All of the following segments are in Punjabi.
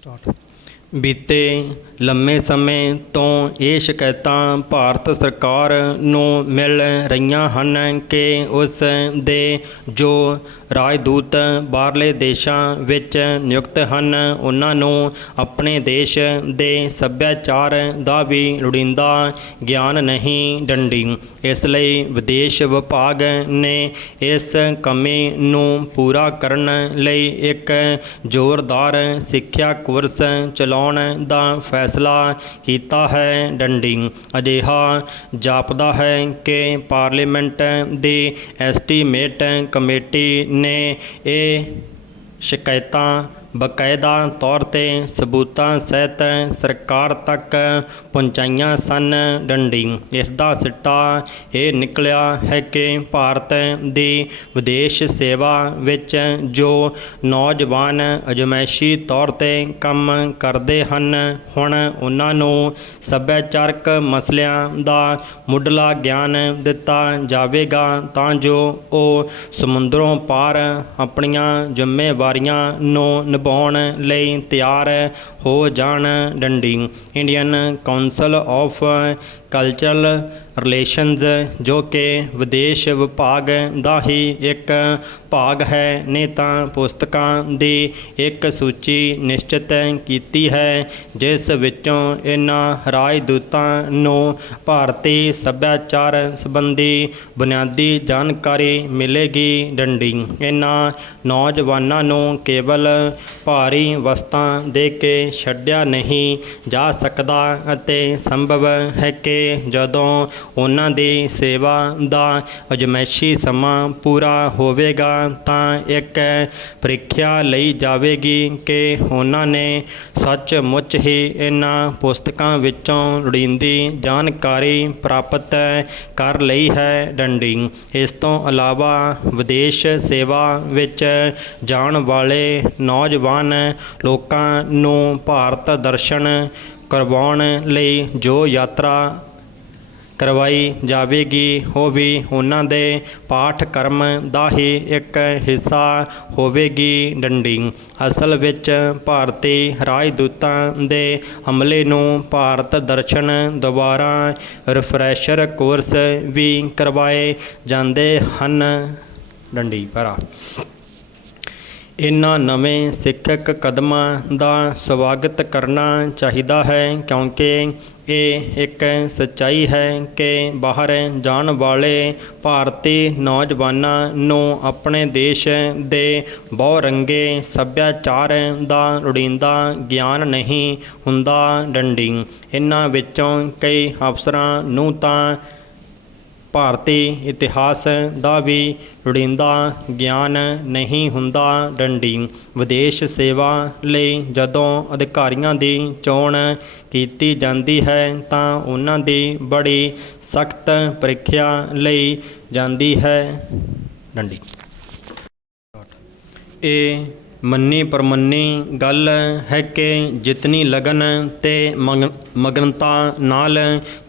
ਸਟਾਰਟ। ਬੀਤੇ ਲੰਮੇ ਸਮੇਂ ਤੋਂ ਇਹ ਸ਼ਿਕਾਇਤਾਂ ਭਾਰਤ ਸਰਕਾਰ ਨੂੰ ਮਿਲ ਰਹੀਆਂ ਹਨ ਕਿ ਉਸ ਦੇ ਜੋ ਰਾਜਦੂਤ ਬਾਹਰਲੇ ਦੇਸ਼ਾਂ ਵਿੱਚ ਨਿਯੁਕਤ ਹਨ ਉਹਨਾਂ ਨੂੰ ਆਪਣੇ ਦੇਸ਼ ਦੇ ਸੱਭਿਆਚਾਰ ਦਾ ਵੀ ਲੋੜੀਂਦਾ ਗਿਆਨ ਨਹੀਂ ਡੰਡੀ। ਇਸ ਲਈ ਵਿਦੇਸ਼ ਵਿਭਾਗ ਨੇ ਇਸ ਕਮੀ ਨੂੰ ਪੂਰਾ ਕਰਨ ਲਈ ਇੱਕ ਜ਼ੋਰਦਾਰ ਸਿੱਖਿਆ ਕੋਰਸ ਚਲਾਉਣ ਦਾ ਫੈਸਲਾ ਕੀਤਾ ਹੈ ਡੰਡੀ। ਅਜਿਹਾ ਜਾਪਦਾ ਹੈ ਕਿ ਪਾਰਲੀਮੈਂਟ ਦੀ ਐਸਟੀਮੇਟ ਕਮੇਟੀ ਨੇ ਇਹ ਸ਼ਿਕਾਇਤਾਂ ਬਕਾਇਦਾ ਤੌਰ 'ਤੇ ਸਬੂਤਾਂ ਸਹਿਤ ਸਰਕਾਰ ਤੱਕ ਪਹੁੰਚਾਈਆਂ ਸਨ ਡੰਡੀ। ਇਸ ਦਾ ਸਿੱਟਾ ਇਹ ਨਿਕਲਿਆ ਹੈ ਕਿ ਭਾਰਤ ਦੀ ਵਿਦੇਸ਼ ਸੇਵਾ ਵਿੱਚ ਜੋ ਨੌਜਵਾਨ ਅਜਮਾਇਸ਼ੀ ਤੌਰ 'ਤੇ ਕੰਮ ਕਰਦੇ ਹਨ ਹੁਣ ਉਹਨਾਂ ਨੂੰ ਸੱਭਿਆਚਾਰਕ ਮਸਲਿਆਂ ਦਾ ਮੁੱਢਲਾ ਗਿਆਨ ਦਿੱਤਾ ਜਾਵੇਗਾ ਤਾਂ ਜੋ ਉਹ ਸਮੁੰਦਰੋਂ ਪਾਰ ਆਪਣੀਆਂ ਜ਼ਿੰਮੇਵਾਰੀਆਂ ਨੂੰ ਨਿਭਾਉਣ ਲਈ ਤਿਆਰ ਹੋ ਜਾਣ ਡੰਡੀ। Indian council of cultural relations ਜੋ ਕਿ ਵਿਦੇਸ਼ ਵਿਭਾਗ ਦਾ ਹੀ ਇੱਕ ਭਾਗ ਹੈ ਨੇ ਤਾਂ ਪੁਸਤਕਾਂ ਦੀ ਇੱਕ ਸੂਚੀ ਨਿਸ਼ਚਿਤ ਕੀਤੀ ਹੈ ਜਿਸ ਵਿੱਚੋਂ ਇਹਨਾਂ ਰਾਜਦੂਤਾਂ ਨੂੰ ਭਾਰਤੀ ਸੱਭਿਆਚਾਰ ਸੰਬੰਧੀ ਬੁਨਿਆਦੀ ਜਾਣਕਾਰੀ ਮਿਲੇਗੀ ਡੰਡੀ। ਇਹਨਾਂ ਨੌਜਵਾਨਾਂ ਨੂੰ ਕੇਵਲ ਭਾਰੀ ਵਸਤਾਂ ਦੇ ਕੇ ਛੱਡਿਆ ਨਹੀਂ ਜਾ ਸਕਦਾ ਅਤੇ ਸੰਭਵ ਹੈ ਕਿ ਜਦੋਂ ਉਹਨਾਂ ਦੀ ਸੇਵਾ ਦਾ ਅਜਮਾਇਸ਼ੀ ਸਮਾਂ ਪੂਰਾ ਹੋਵੇਗਾ ਤਾਂ ਇੱਕ ਪ੍ਰੀਖਿਆ ਲਈ ਜਾਵੇਗੀ ਕਿ ਉਹਨਾਂ ਨੇ ਸੱਚਮੁੱਚ ਹੀ ਇਹਨਾਂ ਪੁਸਤਕਾਂ ਵਿੱਚੋਂ ਲੋੜੀਂਦੀ ਜਾਣਕਾਰੀ ਪ੍ਰਾਪਤ ਕਰ ਲਈ ਹੈ ਡੰਡੀ। ਇਸ ਤੋਂ ਇਲਾਵਾ ਵਿਦੇਸ਼ ਸੇਵਾ ਵਿੱਚ ਜਾਣ ਵਾਲੇ ਨੌਜਵਾਨ ਲੋਕਾਂ ਨੂੰ ਭਾਰਤ ਦਰਸ਼ਨ ਕਰਵਾਉਣ ਲਈ ਜੋ ਯਾਤਰਾ ਕਰਵਾਈ ਜਾਵੇਗੀ ਉਹ ਵੀ ਉਹਨਾਂ ਦੇ ਪਾਠਕ੍ਰਮ ਦਾ ਹੀ ਇੱਕ ਹਿੱਸਾ ਹੋਵੇਗੀ ਡੰਡੀ। ਅਸਲ ਵਿੱਚ ਭਾਰਤੀ ਰਾਜਦੂਤਾਂ ਦੇ ਅਮਲੇ ਨੂੰ ਭਾਰਤ ਦਰਸ਼ਨ ਦੁਆਰਾ ਰਿਫਰੈਸ਼ਰ ਕੋਰਸ ਵੀ ਕਰਵਾਏ ਜਾਂਦੇ ਹਨ ਡੰਡੀ। ਭਰਾ ਇਹਨਾਂ ਨਵੇਂ ਸਿੱਖਿਅਕ ਕਦਮਾਂ ਦਾ ਸਵਾਗਤ ਕਰਨਾ ਚਾਹੀਦਾ ਹੈ ਕਿਉਂਕਿ ਇਹ ਇੱਕ ਸੱਚਾਈ ਹੈ ਕਿ ਬਾਹਰ ਜਾਣ ਵਾਲੇ ਭਾਰਤੀ ਨੌਜਵਾਨਾਂ ਨੂੰ ਆਪਣੇ ਦੇਸ਼ ਦੇ ਬਹੁਰੰਗੇ ਸੱਭਿਆਚਾਰ ਦਾ ਲੋੜੀਂਦਾ ਗਿਆਨ ਨਹੀਂ ਹੁੰਦਾ ਡੰਡੀ। ਇਹਨਾਂ ਵਿੱਚੋਂ ਕਈ ਅਫਸਰਾਂ ਨੂੰ ਤਾਂ ਭਾਰਤੀ ਇਤਿਹਾਸ ਦਾ ਵੀ ਲੋੜੀਂਦਾ ਗਿਆਨ ਨਹੀਂ ਹੁੰਦਾ ਡੰਡੀ। ਵਿਦੇਸ਼ ਸੇਵਾ ਲਈ ਜਦੋਂ ਅਧਿਕਾਰੀਆਂ ਦੀ ਚੋਣ ਕੀਤੀ ਜਾਂਦੀ ਹੈ ਤਾਂ ਉਹਨਾਂ ਦੀ ਬੜੀ ਸਖਤ ਪ੍ਰੀਖਿਆ ਲਈ ਜਾਂਦੀ ਹੈ ਡੰਡੀ। ਇਹ ਮੰਨੀ ਪ੍ਰਮੰਨੀ ਗੱਲ ਹੈ ਕਿ ਜਿਤਨੀ ਲਗਨ ਤੇ ਮਗਨਤਾ ਨਾਲ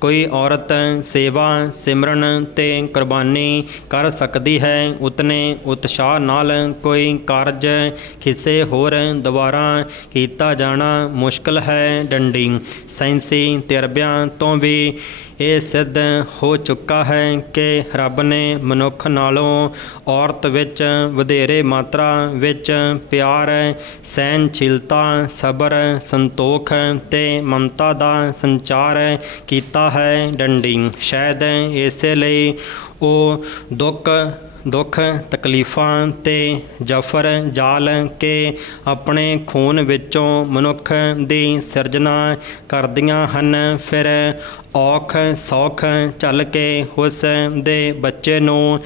ਕੋਈ ਔਰਤ ਸੇਵਾ ਸਿਮਰਨ ਤੇ ਕੁਰਬਾਨੀ ਕਰ ਸਕਦੀ ਹੈ ਉਤਨੇ ਉਤਸ਼ਾਹ ਨਾਲ ਕੋਈ ਕਾਰਜ ਕਿਸੇ ਹੋਰ ਦੁਆਰਾ ਕੀਤਾ ਜਾਣਾ ਮੁਸ਼ਕਲ ਹੈ ਡੰਡੀ। ਸਾਇੰਸੀ ਤਜਰਬਿਆਂ ਤੋਂ ਵੀ ਇਹ ਸਿੱਧ ਹੋ ਚੁੱਕਾ ਹੈ ਕਿ ਰੱਬ ਨੇ ਮਨੁੱਖ ਨਾਲੋਂ ਔਰਤ ਵਿੱਚ ਵਧੇਰੇ ਮਾਤਰਾ ਵਿੱਚ ਪਿਆਰ ਸਹਿਨਸ਼ੀਲਤਾ ਸਬਰ ਸੰਤੋਖ ਤੇ ਮਮਤਾ ਦਾ ਸੰਚਾਰ ਕੀਤਾ ਹੈ ਡੰਡੀ। ਸ਼ਾਇਦ ਇਸੇ ਲਈ ਉਹ ਦੁੱਖ ਤਕਲੀਫਾਂ ਤੇ ਜ਼ਫਰ ਜਾਲ ਕੇ ਆਪਣੇ ਖੂਨ ਵਿੱਚੋਂ ਮਨੁੱਖ ਦੀ ਸਿਰਜਣਾ ਕਰਦੀਆਂ ਹਨ ਫਿਰ ਔਖ ਸੌਖ ਝੱਲ ਕੇ ਉਸ ਦੇ ਬੱਚੇ ਨੂੰ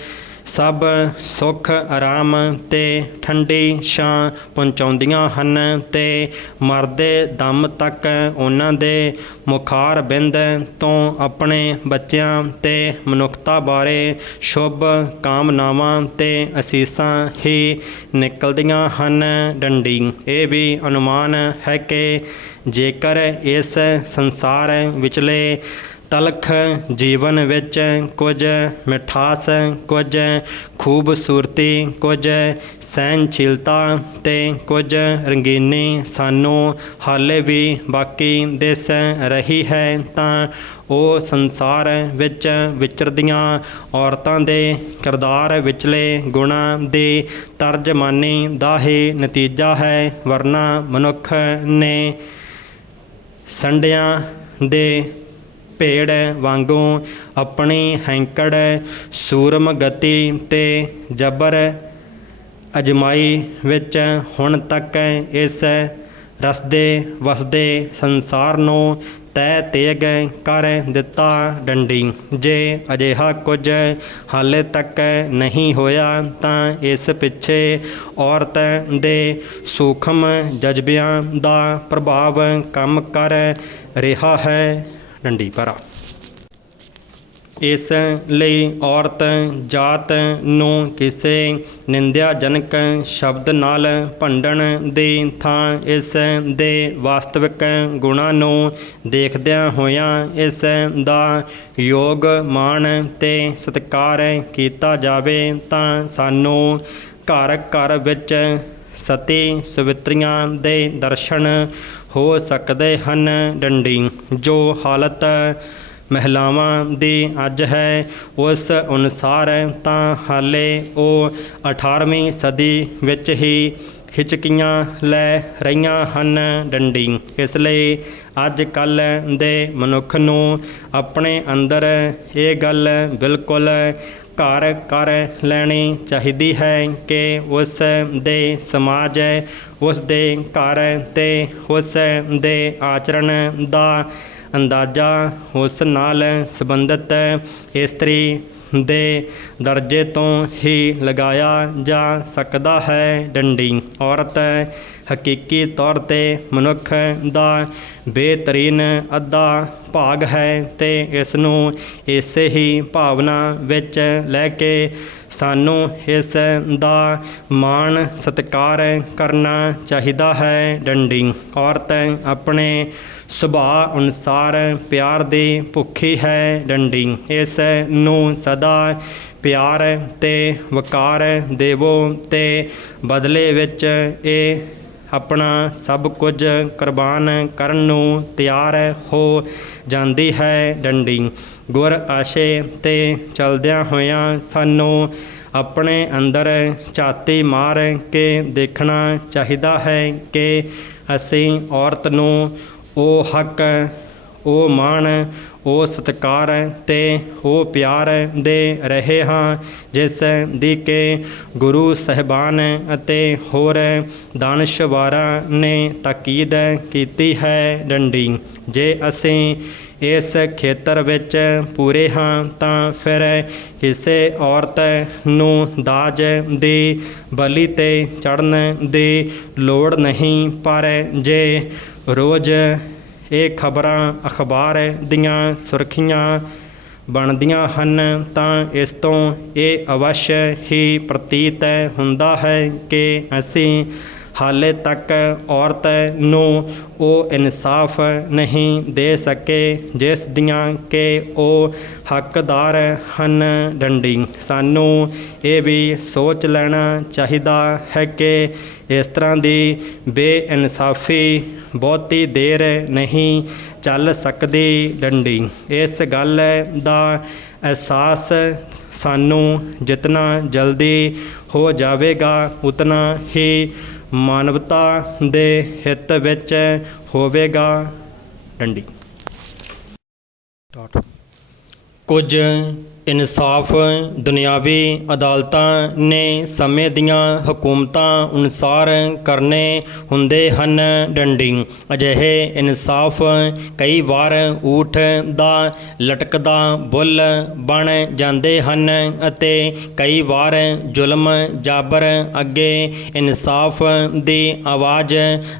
ਸਭ ਸੁੱਖ ਆਰਾਮ ਤੇ ਠੰਡੀ ਛਾਂ ਪਹੁੰਚਾਉਂਦੀਆਂ ਹਨ ਤੇ ਮਰਦੇ ਦਮ ਤੱਕ ਉਹਨਾਂ ਦੇ ਮੁਖਾਰ ਬਿੰਦ ਤੋਂ ਆਪਣੇ ਬੱਚਿਆਂ ਤੇ ਮਨੁੱਖਤਾ ਬਾਰੇ ਸ਼ੁਭ ਕਾਮਨਾਵਾਂ ਤੇ ਅਸੀਸਾਂ ਹੀ ਨਿਕਲਦੀਆਂ ਹਨ ਡੰਡੀ। ਇਹ ਵੀ ਅਨੁਮਾਨ ਹੈ ਕਿ ਜੇਕਰ ਇਸ ਸੰਸਾਰ ਵਿਚਲੇ ਤਲਖ ਜੀਵਨ ਵਿੱਚ ਕੁਝ ਮਿਠਾਸ, ਕੁਝ ਖੂਬਸੂਰਤੀ, ਕੁਝ ਸਹਿਨਸ਼ੀਲਤਾ ਤੇ ਕੁਝ ਰੰਗੀਨੀ ਸਾਨੂੰ ਹਾਲੇ ਵੀ ਬਾਕੀ ਦਿਸ ਰਹੀ ਹੈ, ਤਾਂ ਉਹ ਸੰਸਾਰ ਵਿੱਚ ਵਿਚਰਦੀਆਂ ਔਰਤਾਂ ਦੇ ਕਿਰਦਾਰ ਵਿਚਲੇ ਗੁਣਾਂ ਦੀ ਤਰਜਮਾਨੀ ਦਾ ਹੀ ਨਤੀਜਾ ਹੈ। ਵਰਨਾ ਮਨੁੱਖ ਨੇ ਸੰਡਿਆਂ ਦੇ ਭੇੜ ਵਾਂਗੂ ਆਪਣੀ ਹੈਂਕੜ, ਸੂਰਮ ਗਤੀ ਤੇ ਜਬਰ ਅਜਮਾਈ ਵਿੱਚ ਹੁਣ ਤੱਕ ਇਸ ਰਸਦੇ ਵਸਦੇ ਸੰਸਾਰ ਨੂੰ ਤਹਿ ਤੇਗ ਕਰ ਦਿੱਤਾ। ਡੰਡੀ ਜੇ ਅਜਿਹਾ ਕੁਝ ਹਾਲੇ ਤੱਕ ਨਹੀਂ ਹੋਇਆ ਤਾਂ ਇਸ ਪਿੱਛੇ ਔਰਤ ਦੇ ਸੂਖਮ ਜਜ਼ਬਿਆਂ ਦਾ ਪ੍ਰਭਾਵ ਕੰਮ ਕਰ ਰਿਹਾ ਹੈ। ਡੰਡੀ ਪਾਰਾ। ਇਸ ਲਈ ਔਰਤ ਜਾਤ ਨੂੰ ਕਿਸੇ ਨਿੰਦਿਆਜਨਕ ਸ਼ਬਦ ਨਾਲ ਭੰਡਣ ਦੀ ਥਾਂ ਇਸ ਦੇ ਵਾਸਤਵਿਕ ਗੁਣਾਂ ਨੂੰ ਦੇਖਦਿਆਂ ਹੋਇਆਂ ਇਸ ਦਾ ਯੋਗ ਮਾਣ ਤੇ ਸਤਿਕਾਰ ਕੀਤਾ ਜਾਵੇ ਤਾਂ ਸਾਨੂੰ ਘਰ ਘਰ ਵਿੱਚ ਸਤੀ ਸਵਿਤਰੀਆਂ ਦੇ ਦਰਸ਼ਨ ਹੋ ਸਕਦੇ ਹਨ। ਡੰਡੀ ਜੋ ਹਾਲਤ ਮਹਿਲਾਵਾਂ ਦੀ ਅੱਜ ਹੈ ਉਸ ਅਨੁਸਾਰ ਤਾਂ ਹਾਲੇ ਉਹ 18ਵੀਂ ਸਦੀ ਵਿੱਚ ਹੀ ਹਿਚਕੀਆਂ ਲੈ ਰਹੀਆਂ ਹਨ। ਡੰਡੀ ਇਸ ਲਈ ਅੱਜ ਕੱਲ੍ਹ ਦੇ ਮਨੁੱਖ ਨੂੰ ਆਪਣੇ ਅੰਦਰ ਇਹ ਗੱਲ ਬਿਲਕੁਲ ਘਰ ਕਰ ਲੈਣੀ ਚਾਹੀਦੀ ਹੈ ਕਿ ਉਸ ਦੇ ਸਮਾਜ, ਉਸ ਦੇ ਘਰ ਤੇ ਉਸ ਦੇ ਆਚਰਣ ਦਾ ਅੰਦਾਜ਼ਾ ਉਸ ਨਾਲ ਸੰਬੰਧਿਤ ਇਸਤਰੀ ਦੇ ਦਰਜੇ ਤੋਂ ਹੀ ਲਗਾਇਆ ਜਾ ਸਕਦਾ ਹੈ। ਡੰਡੀ ਔਰਤ ਹਕੀਕੀ ਤੌਰ 'ਤੇ ਮਨੁੱਖ ਦਾ ਬਿਹਤਰੀਨ ਅੱਧਾ ਭਾਗ ਹੈ ਤੇ ਇਸ ਨੂੰ ਇਸੇ ਹੀ ਭਾਵਨਾ ਵਿੱਚ ਲੈ ਕੇ ਸਾਨੂੰ ਇਸ ਦਾ ਮਾਣ ਸਤਿਕਾਰ ਕਰਨਾ ਚਾਹੀਦਾ ਹੈ। ਡੰਡੀ ਔਰਤ ਆਪਣੇ ਸੁਭਾਅ ਅਨੁਸਾਰ ਪਿਆਰ ਦੀ ਭੁੱਖੀ ਹੈ। ਡੰਡੀ ਇਸ ਨੂੰ ਸਦਾ ਪਿਆਰ ਤੇ ਵਕਾਰ ਦੇਵੋ ਤੇ ਬਦਲੇ ਵਿੱਚ ਇਹ ਆਪਣਾ ਸਭ ਕੁਝ ਕੁਰਬਾਨ ਕਰਨ ਨੂੰ ਤਿਆਰ ਹੋ ਜਾਂਦੀ ਹੈ। ਡੰਡੀ ਗੁਰ ਆਸ਼ੇ ਤੇ ਚਲਦਿਆਂ ਹੋਇਆਂ ਸਾਨੂੰ ਆਪਣੇ ਅੰਦਰ ਝਾਤੀ ਮਾਰ ਕੇ ਦੇਖਣਾ ਚਾਹੀਦਾ ਹੈ ਕਿ ਅਸੀਂ ਔਰਤ ਨੂੰ ਉਹ ਹੱਕ, ਉਹ ਮਾਣ, ਉਹ ਸਤਿਕਾਰ ਤੇ ਉਹ ਪਿਆਰ ਦੇ ਰਹੇ ਹਾਂ ਜਿਸ ਦੀ ਕਿ ਗੁਰੂ ਸਾਹਿਬਾਨ ਅਤੇ ਹੋਰ ਦਾਨਸ਼ਵਾਰਾਂ ਨੇ ਤਾਕੀਦ ਕੀਤੀ ਹੈ। ਡੰਡੀ ਜੇ ਅਸੀਂ ਇਸ ਖੇਤਰ ਵਿੱਚ ਪੂਰੇ ਹਾਂ ਤਾਂ ਫਿਰ ਕਿਸੇ ਔਰਤ ਨੂੰ ਦਾਜ ਦੀ ਬਲੀ 'ਤੇ ਚੜ੍ਹਨ ਦੀ ਲੋੜ ਨਹੀਂ। ਪਰ ਜੇ ਰੋਜ਼ ਇਹ ਖਬਰਾਂ ਅਖਬਾਰ ਦੀਆਂ ਸੁਰਖੀਆਂ ਬਣਦੀਆਂ ਹਨ ਤਾਂ ਇਸ ਤੋਂ ਇਹ ਅਵੱਸ਼ ਹੀ ਪ੍ਰਤੀਤ ਹੁੰਦਾ ਹੈ ਕਿ ਅਸੀਂ ਹਾਲੇ ਤੱਕ ਔਰਤ ਨੂੰ ਉਹ ਇਨਸਾਫ ਨਹੀਂ ਦੇ ਸਕੇ ਜਿਸ ਦੀਆਂ ਕਿ ਉਹ ਹੱਕਦਾਰ ਹਨ। ਡੰਡੀ ਸਾਨੂੰ ਇਹ ਵੀ ਸੋਚ ਲੈਣਾ ਚਾਹੀਦਾ ਹੈ ਕਿ ਇਸ ਤਰ੍ਹਾਂ ਦੀ ਬੇਇਨਸਾਫੀ ਬਹੁਤੀ ਦੇਰ ਨਹੀਂ ਚੱਲ ਸਕਦੀ। ਡੰਡੀ ਇਸ ਗੱਲ ਦਾ ਅਹਿਸਾਸ ਸਾਨੂੰ ਜਿਤਨਾ ਜਲਦੀ ਹੋ ਜਾਵੇਗਾ ਉਤਨਾ ਹੀ ਮਾਨਵਤਾ ਦੇ ਹਿੱਤ ਵਿੱਚ ਹੋਵੇਗਾ। ਡੰਡੀ ਕੁਝ ਇਨਸਾਫ ਦੁਨਿਆਵੀ ਅਦਾਲਤਾਂ ਨੇ ਸਮੇਂ ਦੀਆਂ ਹਕੂਮਤਾਂ ਅਨੁਸਾਰ ਕਰਨੇ ਹੁੰਦੇ ਹਨ। ਡੰਡੀ ਅਜਿਹੇ ਇਨਸਾਫ ਕਈ ਵਾਰ ਊਠ ਦਾ ਲਟਕਦਾ ਬੁੱਲ ਬਣ ਜਾਂਦੇ ਹਨ ਅਤੇ ਕਈ ਵਾਰ ਜ਼ੁਲਮ ਜਾਬਰ ਅੱਗੇ ਇਨਸਾਫ ਦੀ ਆਵਾਜ਼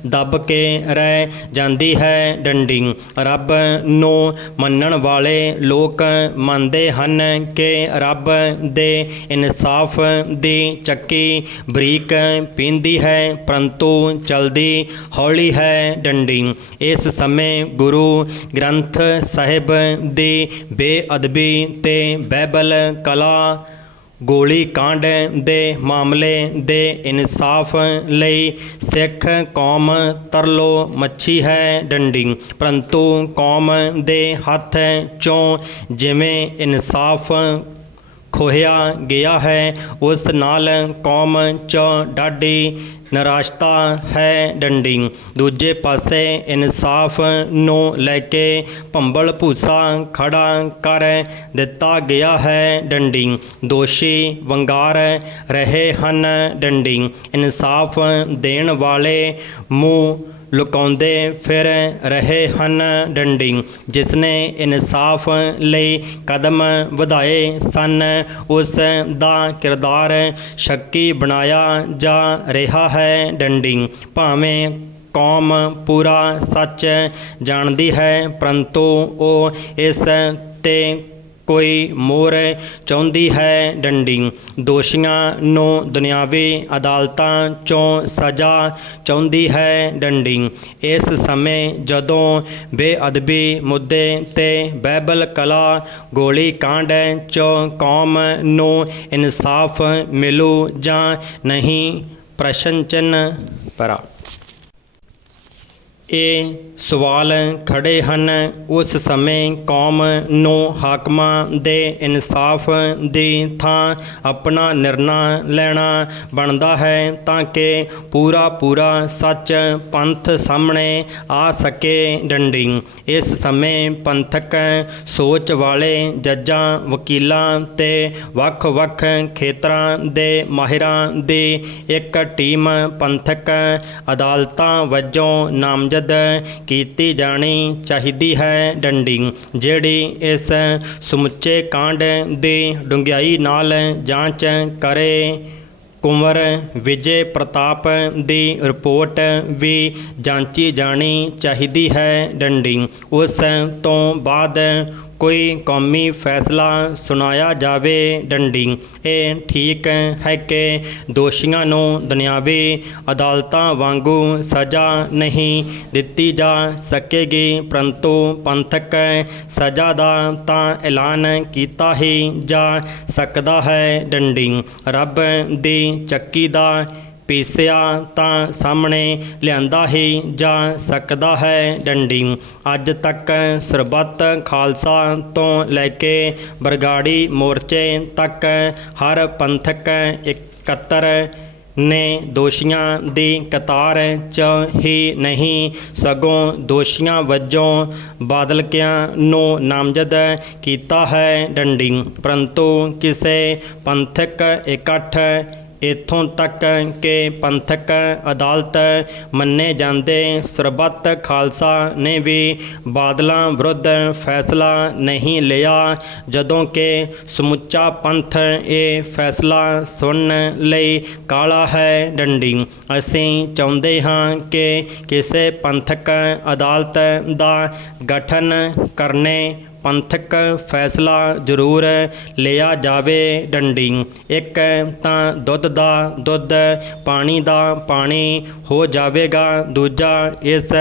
ਦੱਬ ਕੇ ਰਹਿ ਜਾਂਦੀ ਹੈ। ਡੰਡੀ ਰੱਬ ਨੂੰ ਮੰਨਣ ਵਾਲੇ ਲੋਕ ਮੰਨਦੇ ਹਨ ਕਿ ਰੱਬ ਦੇ ਇਨਸਾਫ ਦੀ ਚੱਕੀ ਬਰੀਕ ਪੀਂਦੀ ਹੈ ਪਰੰਤੂ ਚਲਦੀ ਹੌਲੀ ਹੈ ਡੰਡੀ। ਇਸ ਸਮੇਂ ਗੁਰੂ ਗ੍ਰੰਥ ਸਾਹਿਬ ਦੀ ਬੇਅਦਬੀ ਤੇ ਬਾਈਬਲ ਕਲਾ ਗੋਲੀ ਕਾਂਡ ਦੇ ਮਾਮਲੇ ਦੇ ਇਨਸਾਫ ਲਈ ਸਿੱਖ ਕੌਮ ਤਰਲੋ ਮੱਛੀ ਹੈ ਡੰਡੀ, ਪਰੰਤੂ ਕੌਮ ਦੇ ਹੱਥ 'ਚੋਂ ਜਿਵੇਂ ਇਨਸਾਫ ਖੋਹਿਆ ਗਿਆ ਹੈ ਉਸ ਨਾਲ ਕੌਮ 'ਚ ਡਾਢੀ ਨਿਰਾਸ਼ਤਾ ਹੈ ਡੰਡੀ। ਦੂਜੇ ਪਾਸੇ ਇਨਸਾਫ ਨੂੰ ਲੈ ਕੇ ਭੰਬਲ ਭੂਸਾ ਖੜਾ ਕਰ ਦਿੱਤਾ ਗਿਆ ਹੈ ਡੰਡੀ। ਦੋਸ਼ੀ ਵੰਗਾਰ ਰਹੇ ਹਨ ਡੰਡੀ। ਇਨਸਾਫ ਦੇਣ ਵਾਲੇ ਮੂੰਹ ਲੁਕਾਉਂਦੇ ਫਿਰ ਰਹੇ ਹਨ ਡੰਡੀ। ਜਿਸਨੇ ਇਨਸਾਫ ਲਈ ਕਦਮ ਵਧਾਏ ਸਨ ਉਸ ਦਾ ਕਿਰਦਾਰ ਸ਼ੱਕੀ ਬਣਾਇਆ ਜਾ ਰਿਹਾ ਹੈ ਡੰਡੀ। ਭਾਵੇਂ ਕੌਮ ਪੂਰਾ ਸੱਚ ਜਾਣਦੀ ਹੈ ਪਰੰਤੂ ਉਹ ਇਸ 'ਤੇ ਕੋਈ ਮੋਹਰ ਚਾਹੁੰਦੀ ਹੈ ਡੰਡੀ। ਦੋਸ਼ੀਆਂ ਨੂੰ ਦੁਨਿਆਵੀ ਅਦਾਲਤਾਂ 'ਚੋਂ ਸਜ਼ਾ ਚਾਹੁੰਦੀ ਹੈ ਡੰਡੀ। ਇਸ ਸਮੇਂ ਜਦੋਂ ਬੇਅਦਬੀ ਮੁੱਦੇ 'ਤੇ ਬਾਈਬਲ ਕਲਾ ਗੋਲੀ ਕਾਂਡ 'ਚੋਂ ਕੌਮ ਨੂੰ ਇਨਸਾਫ ਮਿਲੂ ਜਾਂ ਨਹੀਂ ਪ੍ਰਸ਼ਨ ਚਿੰਨ੍ਹ ਭਰਾ ਇਹ ਸਵਾਲ ਖੜ੍ਹੇ ਹਨ। ਉਸ ਸਮੇਂ ਕੌਮ ਨੂੰ ਹਾਕਮਾਂ ਦੇ ਇਨਸਾਫ ਦੀ ਥਾਂ ਆਪਣਾ ਨਿਰਣਾ ਲੈਣਾ ਬਣਦਾ ਹੈ ਤਾਂ ਕਿ ਪੂਰਾ ਸੱਚ ਪੰਥ ਸਾਹਮਣੇ ਆ ਸਕੇ ਡੰਡੀ। ਇਸ ਸਮੇਂ ਪੰਥਕ ਸੋਚ ਵਾਲੇ ਜੱਜਾਂ ਵਕੀਲਾਂ ਤੇ ਵੱਖ-ਵੱਖ ਖੇਤਰਾਂ ਦੇ ਮਾਹਿਰਾਂ ਦੀ ਇੱਕ ਟੀਮ ਪੰਥਕ ਅਦਾਲਤਾਂ ਵਜੋਂ ਨਾਮਜ਼ਦ ਕੀਤੀ ਜਾਣੀ ਚਾਹੀਦੀ ਹੈ ਡੰਡੀ, ਜਿਹੜੀ ਇਸ ਸਮੁੱਚੇ ਕਾਂਡ ਦੀ ਡੂੰਘਾਈ ਨਾਲ ਜਾਂਚ ਕਰੇ। ਕੁੰਵਰ ਵਿਜੇ ਪ੍ਰਤਾਪ ਦੀ ਰਿਪੋਰਟ ਵੀ ਜਾਂਚੀ ਜਾਣੀ ਚਾਹੀਦੀ ਹੈ ਡੰਡੀ। ਉਸ ਤੋਂ ਬਾਅਦ ਕੋਈ ਕੌਮੀ ਫੈਸਲਾ ਸੁਣਾਇਆ ਜਾਵੇ ਡੰਡੀ। ਇਹ ਠੀਕ ਹੈ ਕਿ ਦੋਸ਼ੀਆਂ ਨੂੰ ਦੁਨਿਆਵੀ ਅਦਾਲਤਾਂ ਵਾਂਗੂ ਸਜ਼ਾ ਨਹੀਂ ਦਿੱਤੀ ਜਾ ਸਕੇਗੀ ਪਰੰਤੂ ਪੰਥਕ ਸਜ਼ਾ ਦਾ ਤਾਂ ਐਲਾਨ ਕੀਤਾ ਹੀ ਜਾ ਸਕਦਾ ਹੈ ਡੰਡੀ। ਰੱਬ ਦੀ ਚੱਕੀ ਦਾ ਪੀਸਿਆ ਤਾਂ ਸਾਹਮਣੇ ਲਿਆਂਦਾ ਹੀ ਜਾ ਸਕਦਾ ਹੈ ਡੰਡੀ। ਅੱਜ ਤੱਕ ਸਰਬੱਤ ਖਾਲਸਾ ਤੋਂ ਲੈ ਕੇ ਬਰਗਾੜੀ ਮੋਰਚੇ ਤੱਕ ਹਰ ਪੰਥਕ ਇਕੱਤਰ ਨੇ ਦੋਸ਼ੀਆਂ ਦੀ ਕਤਾਰ 'ਚ ਹੀ ਨਹੀਂ ਸਗੋਂ ਦੋਸ਼ੀਆਂ ਵਜੋਂ ਬਾਦਲਕਿਆਂ ਨੂੰ ਨਾਮਜ਼ਦ ਕੀਤਾ ਹੈ ਡੰਡੀ, ਪਰੰਤੂ ਕਿਸੇ ਪੰਥਕ ਇਕੱਠ ਇੱਥੋਂ ਤੱਕ ਕਿ ਪੰਥਕ ਅਦਾਲਤ ਮੰਨੇ ਜਾਂਦੇ ਸਰਬੱਤ ਖਾਲਸਾ ਨੇ ਵੀ ਬਾਦਲਾਂ ਵਿਰੁੱਧ ਫੈਸਲਾ ਨਹੀਂ ਲਿਆ ਜਦੋਂ ਕਿ ਸਮੁੱਚਾ ਪੰਥ ਇਹ ਫੈਸਲਾ ਸੁਣਨ ਲਈ ਕਾਹਲਾ ਹੈ ਡੰਡੀ। ਅਸੀਂ ਚਾਹੁੰਦੇ ਹਾਂ ਕਿ ਕਿਸੇ ਪੰਥਕ ਅਦਾਲਤ ਦਾ ਗਠਨ ਕਰਨੇ ਪੰਥਕ ਫੈਸਲਾ ਜ਼ਰੂਰ ਲਿਆ ਜਾਵੇ ਡੰਡੀ। ਇੱਕ ਤਾਂ ਦੁੱਧ ਦਾ ਦੁੱਧ ਪਾਣੀ ਦਾ ਪਾਣੀ ਹੋ ਜਾਵੇਗਾ, ਦੂਜਾ ਇਸ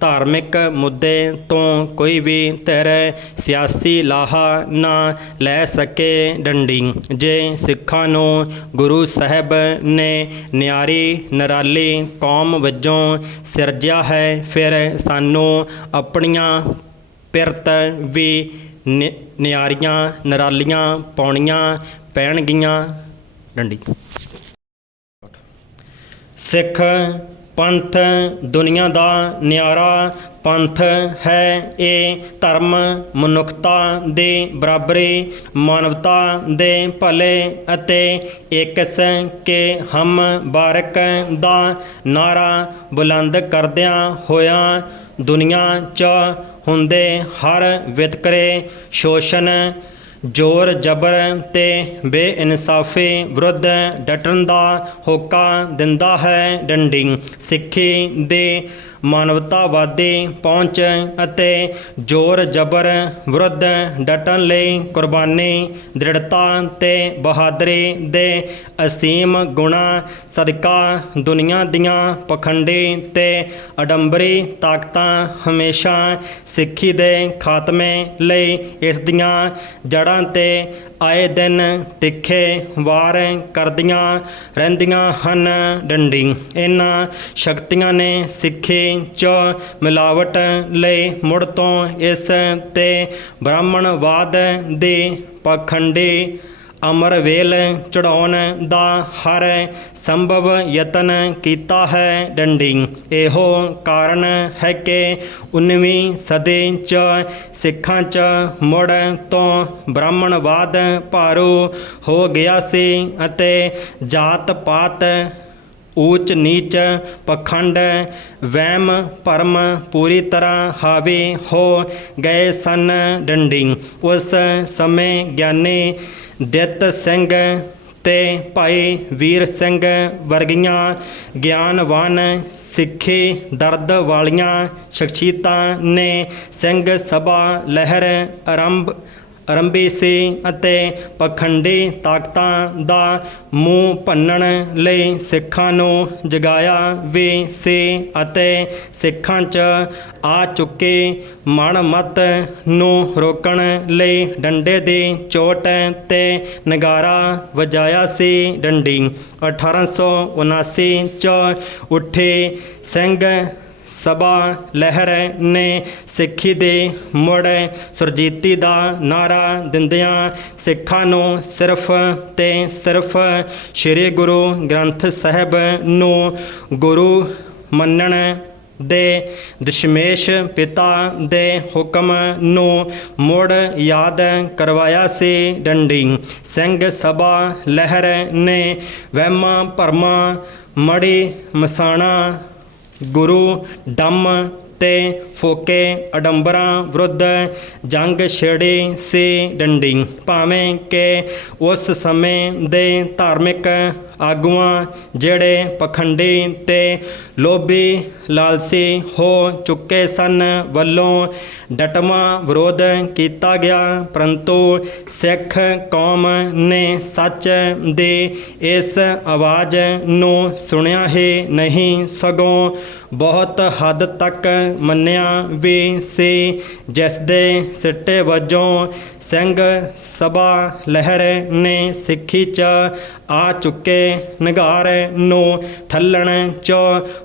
ਧਾਰਮਿਕ ਮੁੱਦੇ ਤੋਂ ਕੋਈ ਵੀ ਧਿਰ ਸਿਆਸੀ ਲਾਹਾ ਨਾ ਲੈ ਸਕੇ ਡੰਡੀ। ਜੇ ਸਿੱਖਾਂ ਨੂੰ ਗੁਰੂ ਸਾਹਿਬ ਨੇ ਨਿਆਰੀ ਨਿਰਾਲੀ ਕੌਮ ਵਜੋਂ ਸਿਰਜਿਆ ਹੈ ਫਿਰ ਸਾਨੂੰ ਆਪਣੀਆਂ ਪਿਰਤ ਵੀ ਨਿਆਰੀਆਂ ਨਿਰਾਲੀਆਂ ਪਾਉਣੀਆਂ ਪੈਣਗੀਆਂ ਡੰਡੀ। ਸਿੱਖ ਪੰਥ ਦੁਨੀਆ ਦਾ ਨਿਆਰਾ ਪੰਥ ਹੈ। ਇਹ ਧਰਮ ਮਨੁੱਖਤਾ ਦੀ ਬਰਾਬਰੀ, ਮਾਨਵਤਾ ਦੇ ਭਲੇ ਅਤੇ ਏਕਸ ਕੇ ਹਮ ਬਾਰਕ ਦਾ ਨਾਰਾ ਬੁਲੰਦ ਕਰਦਿਆਂ ਹੋਇਆਂ ਦੁਨੀਆ 'ਚ ਹੁੰਦੇ ਹਰ ਵਿਤਕਰੇ, ਸ਼ੋਸ਼ਣ, ਜ਼ੋਰ ਜ਼ਬਰ ਤੇ ਬੇਇਨਸਾਫੀ ਵਿਰੁੱਧ ਡਟਣ ਦਾ ਹੋਕਾ ਦਿੰਦਾ ਹੈ ਡੰਡੀ। ਸਿੱਖੀ ਦੀ ਮਾਨਵਤਾਵਾਦੀ ਪਹੁੰਚ ਅਤੇ ਜ਼ੋਰ ਜ਼ਬਰ ਵਿਰੁੱਧ ਡਟਣ ਲਈ ਕੁਰਬਾਨੀ, ਦ੍ਰਿੜਤਾ ਤੇ ਬਹਾਦਰੀ ਦੇ ਅਸੀਮ ਗੁਣਾਂ ਸਦਕਾ ਦੁਨੀਆ ਦੀਆਂ ਪਖੰਡੀ ਤੇ ਅਡੰਬਰੀ ਤਾਕਤਾਂ ਹਮੇਸ਼ਾ ਸਿੱਖੀ ਦੇ ਖਾਤਮੇ ਲਈ ਇਸ ਦੀਆਂ ਜੜ੍ਹਾਂ 'ਤੇ ਆਏ ਦਿਨ ਤਿੱਖੇ ਵਾਰ ਕਰਦੀਆਂ ਰਹਿੰਦੀਆਂ ਹਨ ਡੰਡੀ। ਇਹਨਾਂ ਸ਼ਕਤੀਆਂ ਨੇ ਸਿੱਖੀ 'ਚ ਮਿਲਾਵਟ ਲਈ ਮੁੜ ਤੋਂ ਇਸ ਤੇ ਬ੍ਰਾਹਮਣਵਾਦ ਦੀ ਪਾਖੰਡੀ ਅਮਰਵੇਲ ਚੜਾਉਣ ਦਾ ਹਰ ਸੰਭਵ ਯਤਨ ਕੀਤਾ ਹੈ ਡੰਡੀ। ਇਹੋ ਕਾਰਨ ਹੈ ਕਿ 19ਵੀਂ ਸਦੀ 'ਚ ਸਿੱਖਾਂ 'ਚ ਮੁੜ ਤੋਂ ਬ੍ਰਾਹਮਣਵਾਦ ਭਾਰੂ ਹੋ ਗਿਆ ਸੀ ਅਤੇ ਜਾਤ ਪਾਤ, ਊਚ ਨੀਚ, ਪਖੰਡ, ਵਹਿਮ ਭਰਮ ਪੂਰੀ ਤਰ੍ਹਾਂ ਹਾਵੀ ਹੋ ਗਏ ਸਨ ਡੰਡੀ। ਉਸ ਸਮੇਂ ਗਿਆਨੀ ਦਿੱਤ ਸਿੰਘ ਤੇ ਭਾਈ ਵੀਰ ਸਿੰਘ ਵਰਗੀਆਂ ਗਿਆਨਵਾਨ ਸਿੱਖੀ ਦਰਦ ਵਾਲੀਆਂ ਸ਼ਖਸੀਅਤਾਂ ਨੇ ਸਿੰਘ ਸਭਾ ਲਹਿਰ ਆਰੰਭੀ ਸੀ ਅਤੇ ਪਖੰਡੀ ਤਾਕਤਾਂ ਦਾ ਮੂੰਹ ਭੰਨਣ ਲਈ ਸਿੱਖਾਂ ਨੂੰ ਜਗਾਇਆ ਵੀ ਸੀ ਅਤੇ ਸਿੱਖਾਂ 'ਚ ਆ ਚੁੱਕੀ ਮਨਮੱਤ ਨੂੰ ਰੋਕਣ ਲਈ ਡੰਡੇ ਦੀ ਚੋਟ ਤੇ ਨਗਾਰਾ ਵਜਾਇਆ ਸੀ ਡੰਡੀ। 1879 'ਚ ਉੱਠੀ ਸਿੰਘ ਸਭਾ ਲਹਿਰ ਨੇ ਸਿੱਖੀ ਦੀ ਮੁੜ ਸੁਰਜੀਤੀ ਦਾ ਨਾਅਰਾ ਦਿੰਦਿਆਂ ਸਿੱਖਾਂ ਨੂੰ ਸਿਰਫ ਤੇ ਸਿਰਫ ਸ੍ਰੀ ਗੁਰੂ ਗ੍ਰੰਥ ਸਾਹਿਬ ਨੂੰ ਗੁਰੂ ਮੰਨਣ ਦੇ ਦਸ਼ਮੇਸ਼ ਪਿਤਾ ਦੇ ਹੁਕਮ ਨੂੰ ਮੁੜ ਯਾਦ ਕਰਵਾਇਆ ਸੀ ਡੰਡੀ। ਸਿੰਘ ਸਭਾ ਲਹਿਰ ਨੇ ਵਹਿਮਾਂ ਭਰਮਾਂ, ਮੜੀ ਮਸਾਣਾ, ਗੁਰੂ ਡੰਮ ਤੇ ਫੋਕੇ ਅਡੰਬਰਾਂ ਵਿਰੁੱਧ ਜੰਗ ਛੇੜੀ ਸੀ ਡੰਡੀ। ਭਾਵੇਂ ਕਿ ਉਸ ਸਮੇਂ ਦੇ ਧਾਰਮਿਕ ਆਗੂਆਂ ਜਿਹੜੇ ਪਖੰਡੀ ਤੇ ਲੋਭੀ ਲਾਲਸੀ ਹੋ ਚੁੱਕੇ ਸਨ ਵੱਲੋਂ ਡਟਵਾਂ ਵਿਰੋਧ ਕੀਤਾ ਗਿਆ, ਪਰੰਤੂ ਸਿੱਖ ਕੌਮ ਨੇ ਸੱਚ ਦੀ ਇਸ ਆਵਾਜ਼ ਨੂੰ ਸੁਣਿਆ ਹੀ ਨਹੀਂ ਸਗੋਂ ਬਹੁਤ ਹੱਦ ਤੱਕ ਮੰਨਿਆ ਵੀ ਸੀ, ਜਿਸ ਦੇ ਸਿੱਟੇ ਵਜੋਂ ਸਿੰਘ ਸਭਾ ਲਹਿਰ ਨੇ ਸਿੱਖੀ 'ਚ ਆ ਚੁੱਕੇ ਨਿਘਾਰ ਨੂੰ ਠੱਲਣ 'ਚ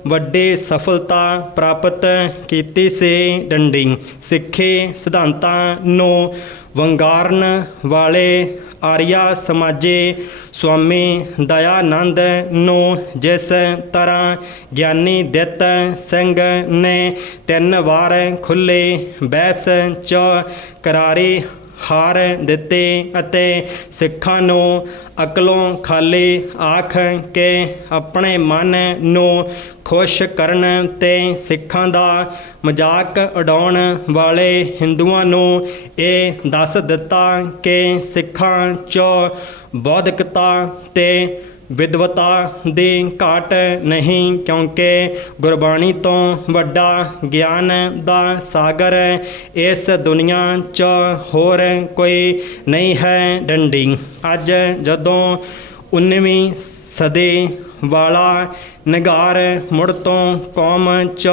ਵੱਡੀ ਸਫਲਤਾ ਪ੍ਰਾਪਤ ਕੀਤੀ ਸੀ ਡੰਡੀ। ਸਿੱਖੀ ਸਿਧਾਂਤਾਂ ਨੂੰ ਵੰਗਾਰਨ ਵਾਲੇ ਆਰੀਆ ਸਮਾਜੀ ਸੁਆਮੀ ਦਇਆਨੰਦ ਨੂੰ ਜਿਸ ਤਰ੍ਹਾਂ ਗਿਆਨੀ ਦਿੱਤ ਸਿੰਘ ਨੇ 3 ਵਾਰ ਖੁੱਲ੍ਹੀ ਬਹਿਸ 'ਚ ਕਰਾਰੀ ਹਾਰ ਦਿੱਤੀ ਅਤੇ ਸਿੱਖਾਂ ਨੂੰ ਅਕਲੋਂ ਖਾਲੀ ਆਖ ਕੇ ਆਪਣੇ ਮਨ ਨੂੰ ਖੁਸ਼ ਕਰਨ ਤੇ ਸਿੱਖਾਂ ਦਾ ਮਜ਼ਾਕ ਉਡਾਉਣ ਵਾਲੇ ਹਿੰਦੂਆਂ ਨੂੰ ਇਹ ਦੱਸ ਦਿੱਤਾ ਕਿ ਸਿੱਖਾਂ 'ਚ ਬੌਧਿਕਤਾ ਤੇ ਵਿਦਵਤਾ ਦੀ ਘਾਟ ਨਹੀਂ, ਕਿਉਂਕਿ ਗੁਰਬਾਣੀ ਤੋਂ ਵੱਡਾ ਗਿਆਨ ਦਾ ਸਾਗਰ ਇਸ ਦੁਨੀਆ 'ਚ ਹੋਰ ਕੋਈ ਨਹੀਂ ਹੈ ਡੰਡੀ। ਅੱਜ ਜਦੋਂ 19ਵੀਂ ਸਦੀ ਵਾਲਾ ਨਿਗਾਰ ਮੁੜ ਤੋਂ ਕੌਮ 'ਚ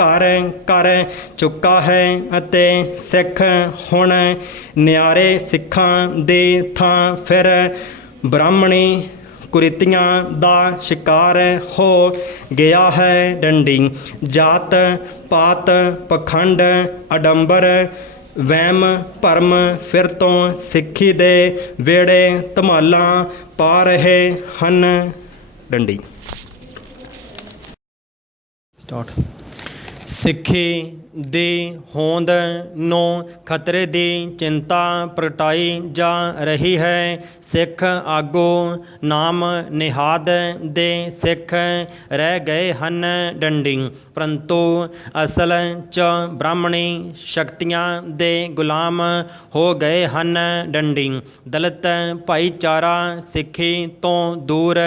ਘਰ ਕਰ ਚੁੱਕਾ ਹੈ ਅਤੇ ਸਿੱਖ ਹੁਣ ਨਿਆਰੇ ਸਿੱਖਾਂ ਦੀ ਥਾਂ ਫਿਰ ਬ੍ਰਾਹਮਣੀ ਕੁਰੀਤੀਆਂ ਦਾ ਸ਼ਿਕਾਰ ਹੋ ਗਿਆ ਹੈ ਡੰਡੀ। ਜਾਤ ਪਾਤ, ਪਖੰਡ, ਅਡੰਬਰ, ਵਹਿਮ ਭਰਮ ਫਿਰ ਤੋਂ ਸਿੱਖੀ ਦੇ ਵਿਹੜੇ ਧਮਾਲਾਂ ਪਾ ਰਹੇ ਹਨ ਡੰਡੀ। ਸਟਾਰਟ। ਸਿੱਖੀ ਦੀ ਹੋਂਦ ਨੂੰ ਖਤਰੇ ਦੀ ਚਿੰਤਾ ਪ੍ਰਗਟਾਈ ਜਾ ਰਹੀ ਹੈ। ਸਿੱਖ ਆਗੂ ਨਾਮ ਨਿਹਾਦ ਦੇ ਸਿੱਖ ਰਹਿ ਗਏ ਹਨ ਡੰਡੀ, ਪਰੰਤੂ ਅਸਲ 'ਚ ਬ੍ਰਾਹਮਣੀ ਸ਼ਕਤੀਆਂ ਦੇ ਗੁਲਾਮ ਹੋ ਗਏ ਹਨ ਡੰਡੀ। ਦਲਿਤ ਭਾਈਚਾਰਾ ਸਿੱਖੀ ਤੋਂ ਦੂਰ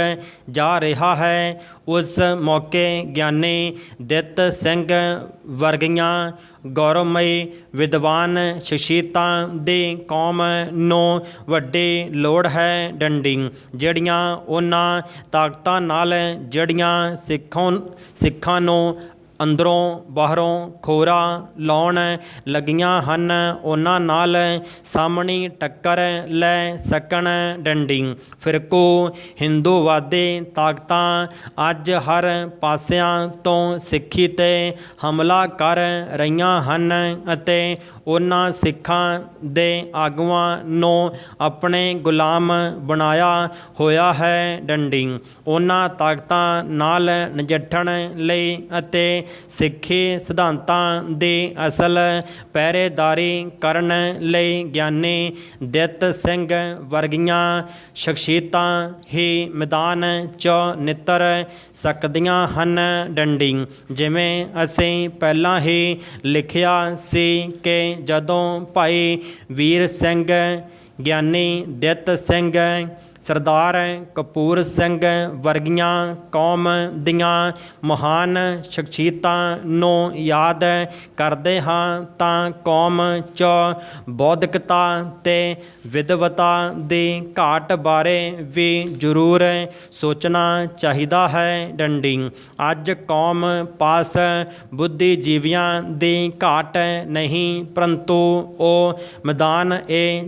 ਜਾ ਰਿਹਾ ਹੈ। ਉਸ ਮੌਕੇ ਗਿਆਨੀ ਦਿੱਤ ਸਿੰਘ ਵਰਗੀਆਂ ਗੌਰਵਮਈ ਵਿਦਵਾਨ ਸ਼ਖਸੀਅਤਾਂ ਦੀ ਕੌਮ ਨੂੰ ਵੱਡੀ ਲੋੜ ਹੈ ਡੰਡੀ, ਜਿਹੜੀਆਂ ਉਹਨਾਂ ਤਾਕਤਾਂ ਨਾਲ ਜਿਹੜੀਆਂ ਸਿੱਖਾਂ ਨੂੰ ਅੰਦਰੋਂ ਬਾਹਰੋਂ ਖੋਰਾ ਲਾਉਣ ਲੱਗੀਆਂ ਹਨ, ਉਹਨਾਂ ਨਾਲ ਸਾਹਮਣੀ ਟੱਕਰ ਲੈ ਸਕਣ ਡੰਡੀ। ਫਿਰਕੂ ਹਿੰਦੂਵਾਦੀ ਤਾਕਤਾਂ ਅੱਜ ਹਰ ਪਾਸਿਆਂ ਤੋਂ ਸਿੱਖੀ 'ਤੇ ਹਮਲਾ ਕਰ ਰਹੀਆਂ ਹਨ ਅਤੇ ਉਹਨਾਂ ਸਿੱਖਾਂ ਦੇ ਆਗੂਆਂ ਨੂੰ ਆਪਣੇ ਗੁਲਾਮ ਬਣਾਇਆ ਹੋਇਆ ਹੈ ਡੰਡੀ। ਉਹਨਾਂ ਤਾਕਤਾਂ ਨਾਲ ਨਜਿੱਠਣ ਲਈ ਅਤੇ ਸਿੱਖੀ ਸਿਧਾਂਤਾਂ ਦੀ ਅਸਲ ਪਹਿਰੇਦਾਰੀ ਕਰਨ ਲਈ ਗਿਆਨੀ ਦਿੱਤ ਸਿੰਘ ਵਰਗੀਆਂ ਸ਼ਖਸੀਅਤਾਂ ਹੀ ਮੈਦਾਨ 'ਚ ਨਿੱਤਰ ਸਕਦੀਆਂ ਹਨ ਡੰਡੀ। ਜਿਵੇਂ ਅਸੀਂ ਪਹਿਲਾਂ ਹੀ ਲਿਖਿਆ ਸੀ ਕਿ ਜਦੋਂ ਭਾਈ ਵੀਰ ਸਿੰਘ, ਗਿਆਨੀ ਦਿੱਤ ਸਿੰਘ, ਸਰਦਾਰ ਕਪੂਰ ਸਿੰਘ ਵਰਗੀਆਂ ਕੌਮ ਦੀਆਂ ਮਹਾਨ ਸ਼ਖਸੀਅਤਾਂ ਨੂੰ ਯਾਦ ਕਰਦੇ ਹਾਂ ਤਾਂ ਕੌਮ 'ਚ ਬੌਧਿਕਤਾ ਅਤੇ ਵਿਦਵਤਾ ਦੀ ਘਾਟ ਬਾਰੇ ਵੀ ਜ਼ਰੂਰ ਸੋਚਣਾ ਚਾਹੀਦਾ ਹੈ ਡੰਡੀ। ਅੱਜ ਕੌਮ ਪਾਸ ਬੁੱਧੀਜੀਵੀਆਂ ਦੀ ਘਾਟ ਨਹੀਂ, ਪਰੰਤੂ ਉਹ ਮੈਦਾਨ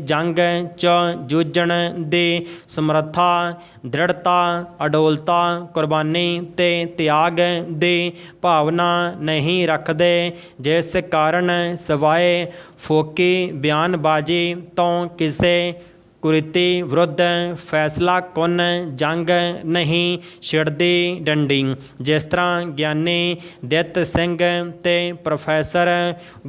ਜੰਗ 'ਚ ਜੂਝਣ ਦੀ ਸਮਰੱਥਾ, ਦ੍ਰਿੜਤਾ, ਅਡੋਲਤਾ, ਕੁਰਬਾਨੀ ਅਤੇ ਤਿਆਗ ਦੀ ਭਾਵਨਾ ਨਹੀਂ ਰੱਖਦੇ, ਜਿਸ ਕਾਰਨ ਸਿਵਾਏ ਫੋਕੀ ਬਿਆਨਬਾਜ਼ੀ ਤੋਂ ਕਿਸੇ ਕੁਰੀਤੀ ਵਿਰੁੱਧ ਫੈਸਲਾਕੁੰਨ ਜੰਗ ਨਹੀਂ ਛਿੜਦੀ ਡੰਡੀ। ਜਿਸ ਤਰ੍ਹਾਂ ਗਿਆਨੀ ਦਿੱਤ ਸਿੰਘ ਅਤੇ ਪ੍ਰੋਫੈਸਰ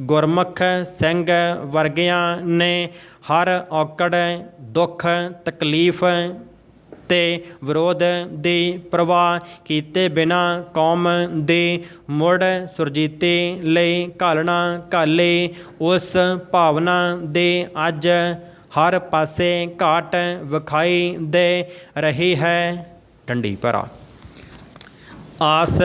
ਗੁਰਮੁਖ ਸਿੰਘ ਵਰਗਿਆਂ ਨੇ ਹਰ ਔਕੜ, ਦੁੱਖ, ਤਕਲੀਫ ਅਤੇ ਵਿਰੋਧ ਦੀ ਪਰਵਾਹ ਕੀਤੇ ਬਿਨਾਂ ਕੌਮ ਦੀ ਮੁੜ ਸੁਰਜੀਤੀ ਲਈ ਘਾਲਣਾ ਘਾਲੀ, ਉਸ ਭਾਵਨਾ ਦੀ ਅੱਜ ਹਰ ਪਾਸੇ ਘਾਟ ਵਿਖਾਈ ਦੇ ਰਹੀ ਹੈ ਡੰਡੀ। ਭਰਾ ਆਸ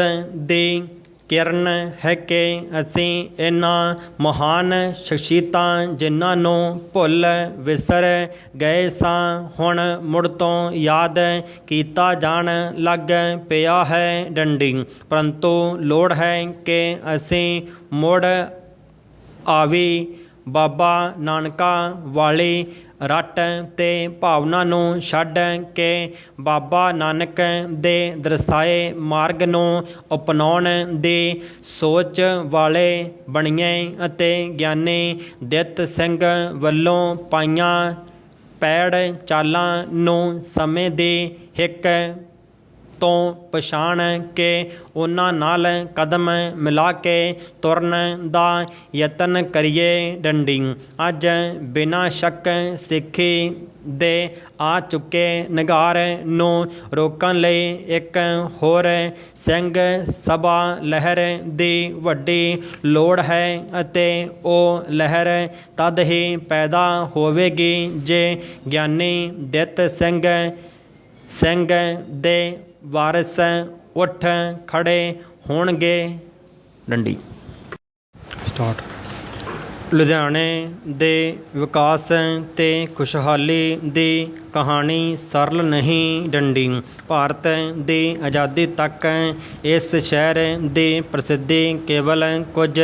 ਦੀ ਕਿਰਨ ਹੈ ਕਿ ਅਸੀਂ ਇਹਨਾਂ ਮਹਾਨ ਸ਼ਖਸੀਅਤਾਂ ਜਿਨ੍ਹਾਂ ਨੂੰ ਭੁੱਲ ਵਿਸਰ ਗਏ ਸਾਂ, ਹੁਣ ਮੁੜ ਤੋਂ ਯਾਦ ਕੀਤਾ ਜਾਣ ਲੱਗ ਪਿਆ ਹੈ ਡੰਡੀ। ਪਰੰਤੂ ਲੋੜ ਹੈ ਕਿ ਅਸੀਂ ਮੁੜ ਆਵੀ ਬਾਬਾ ਨਾਨਕਾ ਵਾਲੀ ਰੱਟ ਅਤੇ ਭਾਵਨਾ ਨੂੰ ਛੱਡ ਕੇ ਬਾਬਾ ਨਾਨਕ ਦੇ ਦਰਸਾਏ ਮਾਰਗ ਨੂੰ ਅਪਣਾਉਣ ਦੀ ਸੋਚ ਵਾਲੇ ਬਣੀਏ ਅਤੇ ਗਿਆਨੀ ਦਿੱਤ ਸਿੰਘ ਵੱਲੋਂ ਪਾਈਆਂ ਪੈੜ ਚਾਲਾਂ ਨੂੰ ਸਮੇਂ ਦੀ ਹਿੱਕ ਤੋਂ ਪਛਾਣ ਕੇ ਉਹਨਾਂ ਨਾਲ ਕਦਮ ਮਿਲਾ ਕੇ ਤੁਰਨ ਦਾ ਯਤਨ ਕਰੀਏ ਡੰਡੀ। ਅੱਜ ਬਿਨਾਂ ਸ਼ੱਕ ਸਿੱਖੀ ਦੇ ਆ ਚੁੱਕੇ ਨਿਗਾਰ ਨੂੰ ਰੋਕਣ ਲਈ ਇੱਕ ਹੋਰ ਸਿੰਘ ਸਭਾ ਲਹਿਰ ਦੀ ਵੱਡੀ ਲੋੜ ਹੈ ਅਤੇ ਉਹ ਲਹਿਰ ਤਦ ਹੀ ਪੈਦਾ ਹੋਵੇਗੀ ਜੇ ਗਿਆਨੀ ਦਿੱਤ ਸਿੰਘ ਦੇ ਵਾਰਿਸ ਉੱਠ ਖੜ੍ਹੇ ਹੋਣਗੇ ਡੰਡੀ। ਸਟਾਰਟ। ਲੁਧਿਆਣੇ ਦੇ ਵਿਕਾਸ ਅਤੇ ਖੁਸ਼ਹਾਲੀ ਦੀ ਕਹਾਣੀ ਸਰਲ ਨਹੀਂ ਡੰਡੀ। ਭਾਰਤ ਦੀ ਆਜ਼ਾਦੀ ਤੱਕ ਇਸ ਸ਼ਹਿਰ ਦੀ ਪ੍ਰਸਿੱਧੀ ਕੇਵਲ ਕੁਝ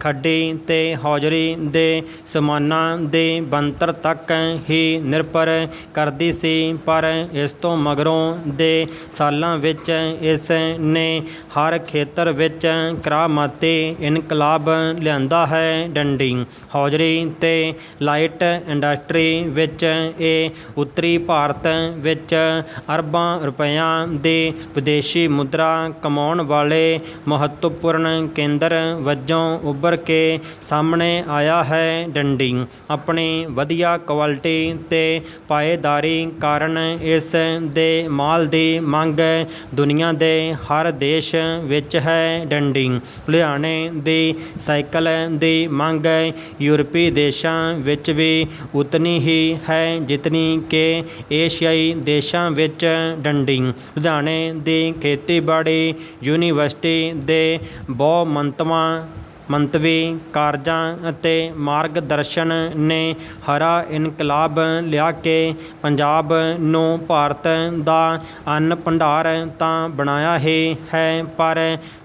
ਖੱਡੀ ਅਤੇ ਹੌਜ਼ਰੀ ਦੇ ਸਮਾਨਾਂ ਦੀ ਬਣਤਰ ਤੱਕ ਹੀ ਨਿਰਭਰ ਕਰਦੀ ਸੀ, ਪਰ ਇਸ ਤੋਂ ਮਗਰੋਂ ਦੇ ਸਾਲਾਂ ਵਿੱਚ ਇਸ ਨੇ ਹਰ ਖੇਤਰ ਵਿੱਚ ਕਰਾਮਾਤੀ ਇਨਕਲਾਬ ਲਿਆਂਦਾ ਹੈ ਡੰਡੀ। ਹੌਜ਼ਰੀ ਤੇ ਲਾਈਟ ਇੰਡਸਟਰੀ ਵਿੱਚ ਇਹ ਉੱਤਰੀ ਭਾਰਤ ਵਿੱਚ ਅਰਬਾਂ ਰੁਪਇਆਂ ਦੀ ਵਿਦੇਸ਼ੀ ਮੁਦਰਾ ਕਮਾਉਣ ਵਾਲੇ ਮਹੱਤਵਪੂਰਨ ਕੇਂਦਰ ਵਜੋਂ ਉੱਭਰ ਕੇ ਸਾਹਮਣੇ ਆਇਆ ਹੈ। ਡੰਡੀ ਆਪਣੀ ਵਧੀਆ ਕੁਆਲਿਟੀ ਤੇ ਪਾਏਦਾਰੀ ਕਾਰਨ ਇਸ ਦੇ ਮਾਲ ਦੀ ਮੰਗ ਦੁਨੀਆ ਦੇ ਹਰ ਦੇਸ਼ ਵਿੱਚ ਹੈ। ਡੰਡੀ ਲੁਧਿਆਣੇ ਦੀ ਸਾਈਕਲ ਦੀ ਮੰਗ ਯੂਰਪੀ ਦੇਸ਼ਾਂ ਵਿੱਚ ਵੀ ਉਤਨੀ ਹੀ ਹੈ ਜਿਤਨੀ ਕਿ ਏਸ਼ੀਆਈ ਦੇਸ਼ਾਂ ਵਿੱਚ। ਡੰਡੀ ਲੁਧਿਆਣੇ ਦੀ ਖੇਤੀਬਾੜੀ ਯੂਨੀਵਰਸਿਟੀ ਦੇ ਬਹੁ ਮੰਤਵੀ ਕਾਰਜਾਂ ਅਤੇ ਮਾਰਗਦਰਸ਼ਨ ਨੇ ਹਰਾ ਇਨਕਲਾਬ ਲਿਆ ਕੇ ਪੰਜਾਬ ਨੂੰ ਭਾਰਤ ਦਾ ਅੰਨ ਭੰਡਾਰ ਤਾਂ ਬਣਾਇਆ ਹੀ ਹੈ, ਪਰ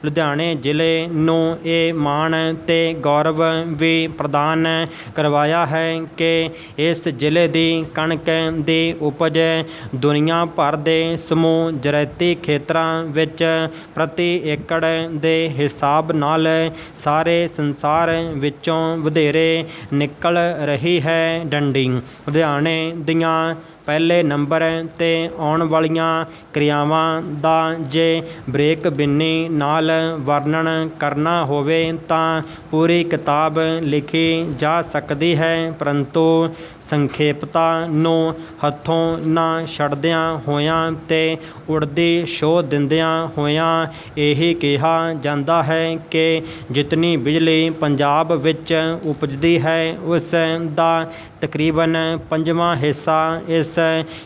ਲੁਧਿਆਣੇ ਜ਼ਿਲ੍ਹੇ ਨੂੰ ਇਹ ਮਾਣ ਤੇ ਗੌਰਵ ਵੀ ਪ੍ਰਦਾਨ ਕਰਵਾਇਆ ਹੈ ਕਿ ਇਸ ਜ਼ਿਲ੍ਹੇ ਦੀ ਕਣਕ ਦੀ ਉਪਜ ਦੁਨੀਆ ਭਰ ਦੇ ਸਮੂਹ ਜ਼ਰਾਇਤੀ ਖੇਤਰਾਂ ਵਿੱਚ ਪ੍ਰਤੀ ਏਕੜ ਦੇ ਹਿਸਾਬ ਨਾਲ ਸਾਰੇ ਸੰਸਾਰ ਵਿੱਚੋਂ ਵਧੇਰੇ ਨਿਕਲ ਰਹੀ ਹੈ। ਡੰਡੀ ਲੁਧਿਆਣੇ ਦੀਆਂ ਪਹਿਲੇ ਨੰਬਰ 'ਤੇ ਆਉਣ ਵਾਲੀਆਂ ਕਿਰਿਆਵਾਂ ਦਾ ਜੇ ਬਰੇਕਬਿੰਨੀ ਨਾਲ ਵਰਣਨ ਕਰਨਾ ਹੋਵੇ ਤਾਂ ਪੂਰੀ ਕਿਤਾਬ ਲਿਖੀ ਜਾ ਸਕਦੀ ਹੈ, ਪਰੰਤੂ ਸੰਖੇਪਤਾ ਨੂੰ ਹੱਥੋਂ ਨਾ ਛੱਡਦਿਆਂ ਹੋਇਆਂ ਤੇ ਉੜਦੀ ਸ਼ੋਅ ਦਿੰਦਿਆਂ ਹੋਇਆਂ ਇਹੀ ਕਿਹਾ ਜਾਂਦਾ ਹੈ ਕਿ ਜਿਤਨੀ ਬਿਜਲੀ ਪੰਜਾਬ ਵਿੱਚ ਉਪਜਦੀ ਹੈ ਉਸ ਦਾ ਤਕਰੀਬਨ 5ਵਾਂ ਹਿੱਸਾ ਇਸ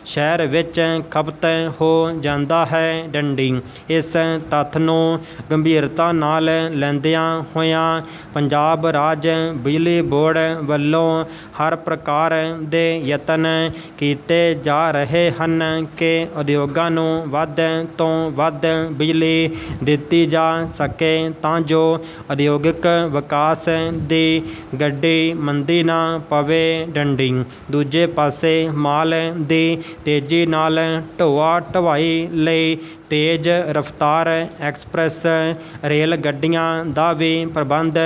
ਸ਼ਹਿਰ ਵਿੱਚ ਖਪਤ ਹੋ ਜਾਂਦਾ ਹੈ। ਡੰਡੀ ਇਸ ਤੱਥ ਨੂੰ ਗੰਭੀਰਤਾ ਨਾਲ ਲੈਂਦਿਆਂ ਹੋਇਆਂ ਪੰਜਾਬ ਰਾਜ ਬਿਜਲੀ ਬੋਰਡ ਵੱਲੋਂ ਹਰ ਪ੍ਰਕਾਰ ਦੇ ਯਤਨ ਕੀਤੇ ਜਾ ਰਹੇ ਹਨ ਕਿ ਉਦਯੋਗਾਂ ਨੂੰ ਵੱਧ ਤੋਂ ਵੱਧ ਬਿਜਲੀ ਦਿੱਤੀ ਜਾ ਸਕੇ ਤਾਂ ਜੋ ਉਦਯੋਗਿਕ ਵਿਕਾਸ ਦੀ ਗੱਡੀ ਮੰਦੀ ਨਾ ਪਵੇ। ਡੰਡੀ ਦੂਜੇ ਪਾਸੇ ਮਾਲ ਦੀ ਤੇਜ਼ੀ ਨਾਲ ਢੋਆ ਢਵਾਈ ਲਈ ਤੇਜ਼ ਰਫ਼ਤਾਰ ਐਕਸਪ੍ਰੈਸ ਰੇਲ ਗੱਡੀਆਂ ਦਾ ਵੀ ਪ੍ਰਬੰਧ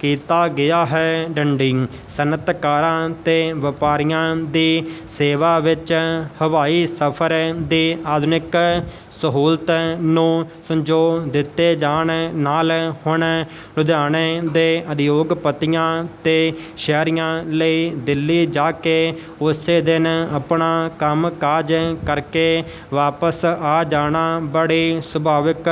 ਕੀਤਾ ਗਿਆ ਹੈ। ਡੰਡੀ ਸਨਅਤਕਾਰਾਂ ਤੇ ਵਪਾਰੀਆਂ ਦੀ ਸੇਵਾ ਵਿੱਚ ਹਵਾਈ ਸਫ਼ਰ ਦੀ ਆਧੁਨਿਕ ਸਹੂਲਤ ਨੂੰ ਸੰਜੋ ਦਿੱਤੇ ਜਾਣ ਨਾਲ ਹੁਣ ਲੁਧਿਆਣੇ ਦੇ ਉਦਯੋਗਪਤੀਆਂ ਤੇ ਸ਼ਹਿਰੀਆਂ ਲਈ ਦਿੱਲੀ ਜਾ ਕੇ ਉਸੇ ਦਿਨ ਆਪਣਾ ਕੰਮ ਕਾਜ ਕਰਕੇ ਵਾਪਸ ਆ ਜਾਣਾ ਬੜੀ ਸੁਭਾਵਿਕ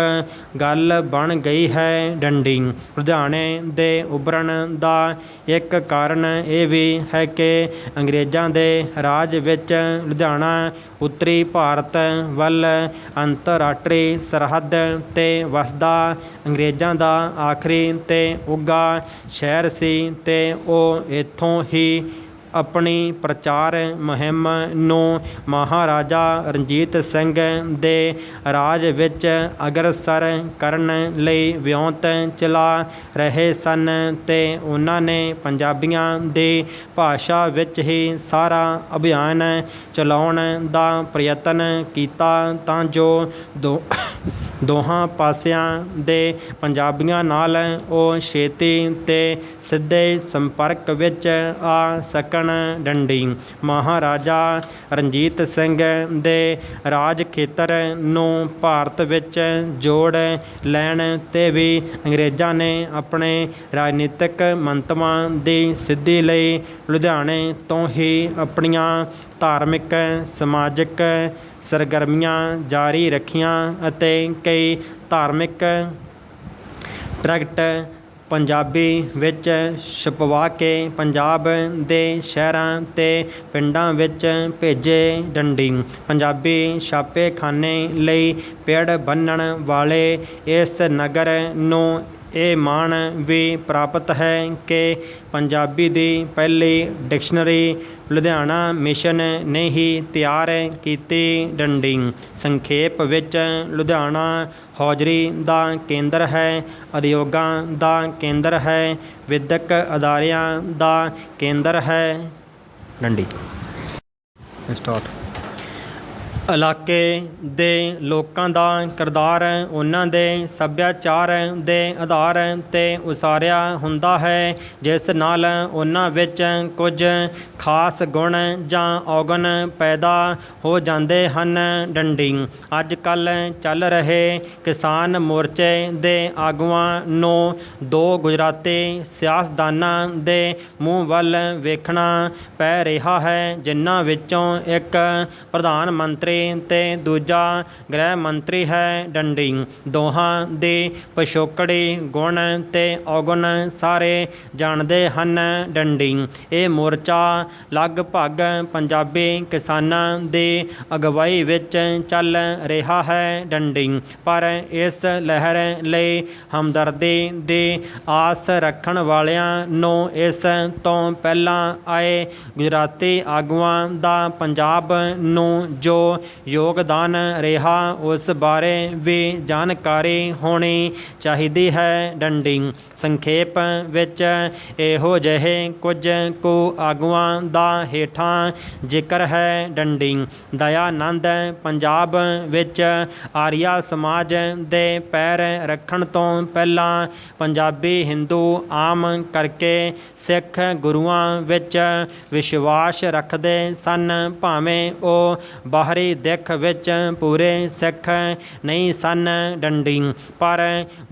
ਗੱਲ ਬਣ ਗਈ ਹੈ। ਡੰਡੀ ਲੁਧਿਆਣੇ ਦੇ ਉੱਭਰਨ ਦਾ ਇੱਕ ਕਾਰਨ ਇਹ ਵੀ ਹੈ ਕਿ ਅੰਗਰੇਜ਼ਾਂ ਦੇ ਰਾਜ ਵਿੱਚ ਲੁਧਿਆਣਾ ਉੱਤਰੀ ਭਾਰਤ ਵੱਲ ਅੰਤਰਰਾਸ਼ਟਰੀ ਸਰਹੱਦ 'ਤੇ ਵਸਦਾ ਅੰਗਰੇਜ਼ਾਂ ਦਾ ਆਖਰੀ ਤੇ ਉੱਘਾ ਸ਼ਹਿਰ ਸੀ ਤੇ ਉਹ ਇੱਥੋਂ ਹੀ ਆਪਣੀ ਪ੍ਰਚਾਰ ਮੁਹਿੰਮ ਨੂੰ ਮਹਾਰਾਜਾ ਰਣਜੀਤ ਸਿੰਘ ਦੇ ਰਾਜ ਵਿੱਚ ਅਗਰਸਰ ਕਰਨ ਲਈ ਵਿਉਂਤ ਚਲਾ ਰਹੇ ਸਨ ਤੇ ਉਹਨਾਂ ਨੇ ਪੰਜਾਬੀਆਂ ਦੀ ਭਾਸ਼ਾ ਵਿੱਚ ਹੀ ਸਾਰਾ ਅਭਿਆਨ ਚਲਾਉਣ ਦਾ ਪ੍ਰਯਤਨ ਕੀਤਾ ਤਾਂ ਜੋ ਦੋਹਾਂ ਪਾਸਿਆਂ ਦੇ ਪੰਜਾਬੀਆਂ ਨਾਲ ਉਹ ਛੇਤੀ ਤੇ ਸਿੱਧੇ ਸੰਪਰਕ ਵਿੱਚ ਆ ਸਕਣ। ਡੰਡੀ ਮਹਾਰਾਜਾ ਰਣਜੀਤ ਸਿੰਘ ਦੇ ਰਾਜ ਖੇਤਰ ਨੂੰ ਭਾਰਤ ਵਿੱਚ ਜੋੜ ਲੈਣ 'ਤੇ ਵੀ ਅੰਗਰੇਜ਼ਾਂ ਨੇ ਆਪਣੇ ਰਾਜਨੀਤਿਕ ਮੰਤਵਾਂ ਦੀ ਸਿੱਧੀ ਲਈ ਲੁਧਿਆਣੇ ਤੋਂ ਹੀ ਆਪਣੀਆਂ ਧਾਰਮਿਕ ਸਮਾਜਿਕ ਸਰਗਰਮੀਆਂ ਜਾਰੀ ਰੱਖੀਆਂ ਅਤੇ ਕਈ ਧਾਰਮਿਕ ਟ੍ਰੈਕਟ ਪੰਜਾਬੀ ਵਿੱਚ ਛਪਵਾ ਕੇ ਪੰਜਾਬ ਦੇ ਸ਼ਹਿਰਾਂ ਤੇ ਪਿੰਡਾਂ ਵਿੱਚ ਭੇਜੇ। ਡੰਡੀ ਪੰਜਾਬੀ ਛਾਪੇਖਾਨੇ ਲਈ ਪਿੜ ਬੰਨ੍ਹਣ ਵਾਲੇ ਇਸ ਨਗਰ ਨੂੰ ਇਹ ਮਾਣ ਵੀ ਪ੍ਰਾਪਤ ਹੈ ਕਿ ਪੰਜਾਬੀ ਦੀ ਪਹਿਲੀ ਡਿਕਸ਼ਨਰੀ ਲੁਧਿਆਣਾ ਮਿਸ਼ਨ ਨੇ ਹੀ ਤਿਆਰ ਕੀਤੀ। ਡੰਡੀ ਸੰਖੇਪ ਵਿੱਚ ਲੁਧਿਆਣਾ ਹੌਜ਼ਰੀ ਦਾ ਕੇਂਦਰ ਹੈ, ਉਦਯੋਗਾਂ ਦਾ ਕੇਂਦਰ ਹੈ, ਵਿਦਿਅਕ ਅਦਾਰਿਆਂ ਦਾ ਕੇਂਦਰ ਹੈ। ਡੰਡੀ ਸਟਾਰਟ ਇਲਾਕੇ ਦੇ ਲੋਕਾਂ ਦਾ ਕਿਰਦਾਰ ਉਹਨਾਂ ਦੇ ਸੱਭਿਆਚਾਰ ਦੇ ਆਧਾਰ 'ਤੇ ਉਸਾਰਿਆ ਹੁੰਦਾ ਹੈ, ਜਿਸ ਨਾਲ ਉਹਨਾਂ ਵਿੱਚ ਕੁਝ ਖਾਸ ਗੁਣ ਜਾਂ ਔਗਣ ਪੈਦਾ ਹੋ ਜਾਂਦੇ ਹਨ। ਡੰਡੀ ਅੱਜ ਕੱਲ੍ਹ ਚੱਲ ਰਹੇ ਕਿਸਾਨ ਮੋਰਚੇ ਦੇ ਆਗੂਆਂ ਨੂੰ ਦੋ ਗੁਜਰਾਤੀ ਸਿਆਸਤਦਾਨਾਂ ਦੇ ਮੂੰਹ ਵੱਲ ਵੇਖਣਾ ਪੈ ਰਿਹਾ ਹੈ, ਜਿਨ੍ਹਾਂ ਵਿੱਚੋਂ ਇੱਕ ਪ੍ਰਧਾਨ ਮੰਤਰੀ ਤੇ ਦੂਜਾ ਗ੍ਰਹਿ ਮੰਤਰੀ ਹੈ। ਡੰਡੀ ਦੋਹਾਂ ਦੇ ਪਿਛੋਕੜੀ ਗੁਣ ਤੇ ਔਗਣ ਸਾਰੇ ਜਾਣਦੇ ਹਨ। ਡੰਡੀ ਇਹ ਮੋਰਚਾ ਲਗਭਗ ਪੰਜਾਬੀ ਕਿਸਾਨਾਂ ਦੀ ਅਗਵਾਈ ਵਿੱਚ ਚੱਲ ਰਿਹਾ ਹੈ। ਡੰਡੀ ਪਰ ਇਸ ਲਹਿਰ ਲਈ ਹਮਦਰਦੀ ਦੀ ਆਸ ਰੱਖਣ ਵਾਲਿਆਂ ਨੂੰ ਇਸ ਤੋਂ ਪਹਿਲਾਂ ਆਏ ਗੁਜਰਾਤੀ ਆਗੂਆਂ ਦਾ ਪੰਜਾਬ ਨੂੰ ਜੋ ਯੋਗਦਾਨ ਰਿਹਾ ਉਸ ਬਾਰੇ ਵੀ ਜਾਣਕਾਰੀ ਹੋਣੀ ਚਾਹੀਦੀ ਹੈ। ਡੰਡੀ ਸੰਖੇਪ ਵਿੱਚ ਇਹੋ ਜਿਹੇ ਕੁਝ ਕੁ ਆਗੂਆਂ ਦਾ ਹੇਠਾਂ ਜ਼ਿਕਰ ਹੈ। ਡੰਡੀ ਦਇਆਨੰਦ ਪੰਜਾਬ ਵਿੱਚ ਆਰੀਆ ਸਮਾਜ ਦੇ ਪੈਰ ਰੱਖਣ ਤੋਂ ਪਹਿਲਾਂ ਪੰਜਾਬੀ ਹਿੰਦੂ ਆਮ ਕਰਕੇ ਸਿੱਖ ਗੁਰੂਆਂ ਵਿੱਚ ਵਿਸ਼ਵਾਸ ਰੱਖਦੇ ਸਨ, ਭਾਵੇਂ ਉਹ ਬਾਹਰੀ ਦਿੱਖ ਵਿੱਚ ਪੂਰੇ ਸਿੱਖ ਨਹੀਂ ਸਨ। ਡੰਡੀ ਪਰ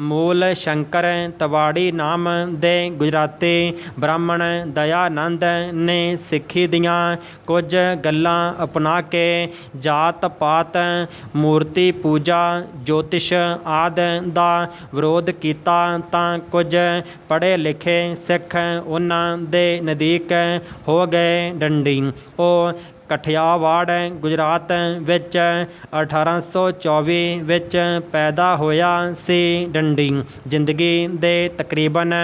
ਮੂਲ ਸ਼ੰਕਰ ਤਵਾੜੀ ਨਾਮ ਦੇ ਗੁਜਰਾਤੀ ਬ੍ਰਾਹਮਣ ਦਇਆਨੰਦ ਨੇ ਸਿੱਖੀ ਦੀਆਂ ਕੁਝ ਗੱਲਾਂ ਅਪਣਾ ਕੇ ਜਾਤ ਪਾਤ, ਮੂਰਤੀ ਪੂਜਾ, ਜੋਤਿਸ਼ ਆਦਿ ਦਾ ਵਿਰੋਧ ਕੀਤਾ ਤਾਂ ਕੁਝ ਪੜ੍ਹੇ ਲਿਖੇ ਸਿੱਖ ਉਹਨਾਂ ਦੇ ਨਜ਼ਦੀਕ ਹੋ ਗਏ। ਡੰਡੀ ਉਹ ਕਠਿਆਵਾੜ ਗੁਜਰਾਤ ਵਿੱਚ 1824 ਵਿੱਚ ਪੈਦਾ ਹੋਇਆ ਸੀ। ਡੰਡੀ ਜ਼ਿੰਦਗੀ ਦੇ ਤਕਰੀਬਨ